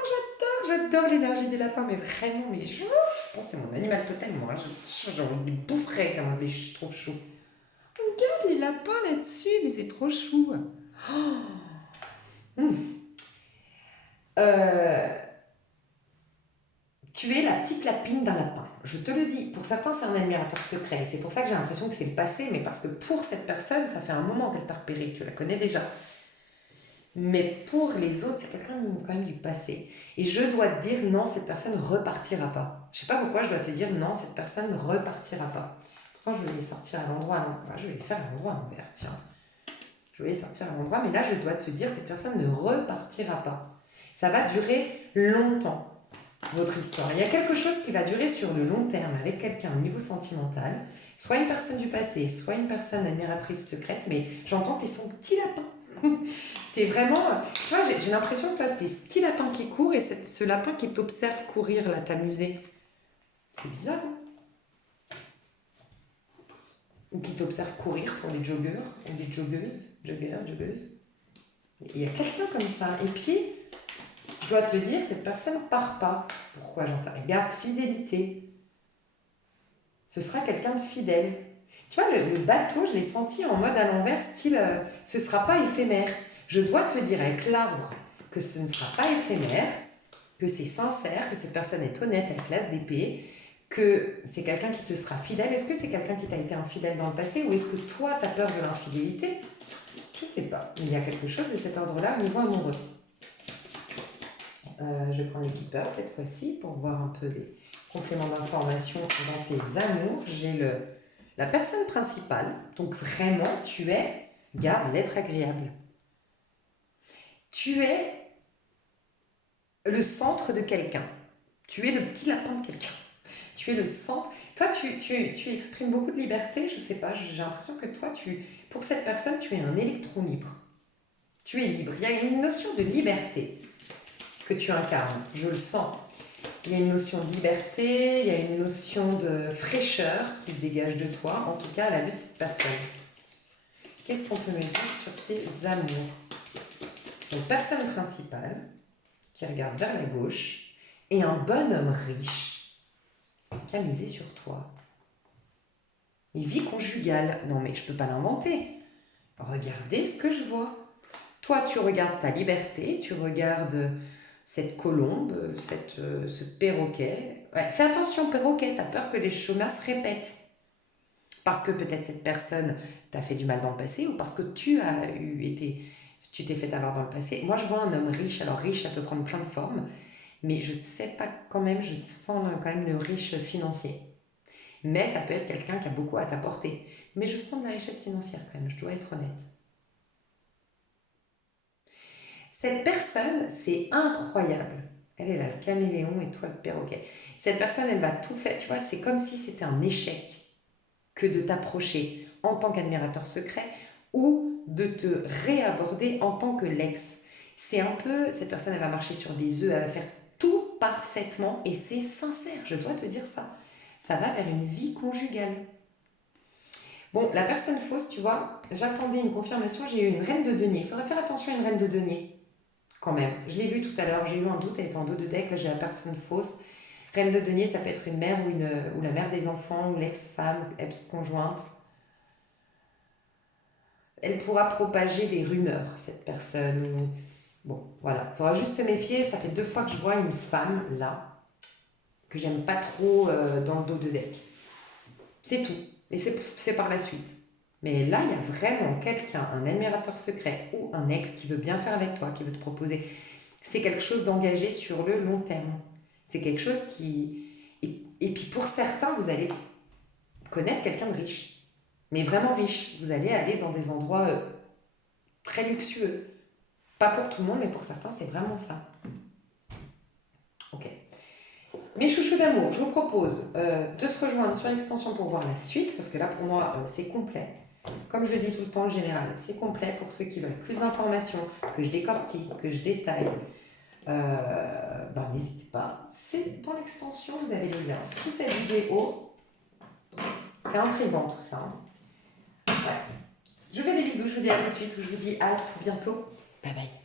j'adore l'énergie des lapins, mais vraiment, mais je pense que c'est mon animal totem, moi. J'en les boufferais quand je les trouve chauds. Regarde les lapins là-dessus, mais c'est trop chou. Oh. Euh, tu es la petite lapine d'un lapin. Je te le dis. Pour certains, c'est un admirateur secret. C'est pour ça que j'ai l'impression que c'est le passé, mais parce que pour cette personne, ça fait un moment qu'elle t'a repéré, que tu la connais déjà. Mais pour les autres, c'est quelqu'un quand même du passé. Et je dois te dire, non, cette personne ne repartira pas. Je sais pas pourquoi je dois te dire, non, cette personne ne repartira pas. Pourtant, je vais les sortir à l'endroit. Je vais les faire à l'endroit à l'envers, tiens. Je vais les sortir à l'endroit, mais là, je dois te dire, cette personne ne repartira pas. Ça va durer longtemps, votre histoire. Il y a quelque chose qui va durer sur le long terme avec quelqu'un au niveau sentimental, soit une personne du passé, soit une personne admiratrice secrète, mais j'entends que t'es son petit lapin. T'es vraiment, tu vois, j'ai l'impression que toi, t'es ce petit lapin qui court et ce lapin qui t'observe courir, là, t'amuser. C'est bizarre, hein? Ou qui t'observe courir pour les joggeurs, ou les joggeuses. Il y a quelqu'un comme ça. Et puis, je dois te dire, cette personne ne part pas. Pourquoi j'en sais rien? Garde fidélité. Ce sera quelqu'un de fidèle. Tu vois, le bateau, je l'ai senti en mode à l'envers, style, ce ne sera pas éphémère. Je dois te dire avec l'arbre que ce ne sera pas éphémère, que c'est sincère, que cette personne est honnête avec l'as d'épée, que c'est quelqu'un qui te sera fidèle. Est-ce que c'est quelqu'un qui t'a été infidèle dans le passé ou est-ce que toi, tu as peur de l'infidélité? Je ne sais pas. Il y a quelque chose de cet ordre-là au niveau amoureux. Je prends l'équipeur cette fois-ci pour voir un peu les compléments d'information dans tes amours. J'ai la personne principale. Donc vraiment, tu es, garde l'être agréable. Tu es le centre de quelqu'un. Tu es le petit lapin de quelqu'un. Tu es le centre. Toi, tu exprimes beaucoup de liberté. Je sais pas, j'ai l'impression que toi, pour cette personne, tu es un électron libre. Tu es libre. Il y a une notion de liberté que tu incarnes. Je le sens. Il y a une notion de liberté, il y a une notion de fraîcheur qui se dégage de toi, en tout cas à la vue de cette personne. Qu'est-ce qu'on peut me dire sur tes amours? Donc, personne principale qui regarde vers la gauche et un bonhomme riche qui a misé sur toi. Mais vie conjugale, non mais je peux pas l'inventer. Regardez ce que je vois. Toi, tu regardes ta liberté, tu regardes cette colombe, ce perroquet. Ouais, fais attention, perroquet, t'as peur que les schémas se répètent. Parce que peut-être cette personne t'a fait du mal dans le passé ou parce que tu t'es fait avoir dans le passé. Moi, je vois un homme riche. Alors, riche, ça peut prendre plein de formes, mais je sais pas quand même, je sens quand même le riche financier. Mais ça peut être quelqu'un qui a beaucoup à t'apporter. Mais je sens de la richesse financière quand même, je dois être honnête. Cette personne, c'est incroyable. Elle est là, le caméléon et toi le perroquet. Cette personne, elle va tout faire. Tu vois, c'est comme si c'était un échec que de t'approcher en tant qu'admirateur secret ou de te réaborder en tant que l'ex. C'est un peu, cette personne, elle va marcher sur des œufs, elle va faire tout parfaitement et c'est sincère, je dois te dire ça. Ça va vers une vie conjugale. Bon, la personne fausse, tu vois, j'attendais une confirmation, j'ai eu une reine de denier. Il faudrait faire attention à une reine de denier, quand même. Je l'ai vu tout à l'heure, j'ai eu un doute, elle était en dos de deck, là j'ai la personne fausse. Reine de denier, ça peut être une mère ou la mère des enfants, ou l'ex-femme, ex-conjointe. Elle pourra propager des rumeurs, cette personne. Bon, voilà. Il faudra juste se méfier. Ça fait 2 fois que je vois une femme, là, que j'aime pas trop dans le dos de deck. C'est tout. Et c'est par la suite. Mais là, il y a vraiment quelqu'un, un admirateur secret ou un ex qui veut bien faire avec toi, qui veut te proposer. C'est quelque chose d'engagé sur le long terme. C'est quelque chose qui... Et puis pour certains, vous allez connaître quelqu'un de riche. Mais vraiment riche. Vous allez aller dans des endroits très luxueux. Pas pour tout le monde, mais pour certains, c'est vraiment ça. Ok. Mes chouchous d'amour, je vous propose de se rejoindre sur l'extension pour voir la suite, parce que là, pour moi, c'est complet. Comme je le dis tout le temps, le général, c'est complet pour ceux qui veulent plus d'informations, que je décortique, que je détaille. N'hésitez pas. C'est dans l'extension, vous avez les liens sous cette vidéo. C'est intriguant tout ça. Ouais. Je vous fais des bisous, je vous dis à tout de suite, ou je vous dis à tout bientôt. Bye bye.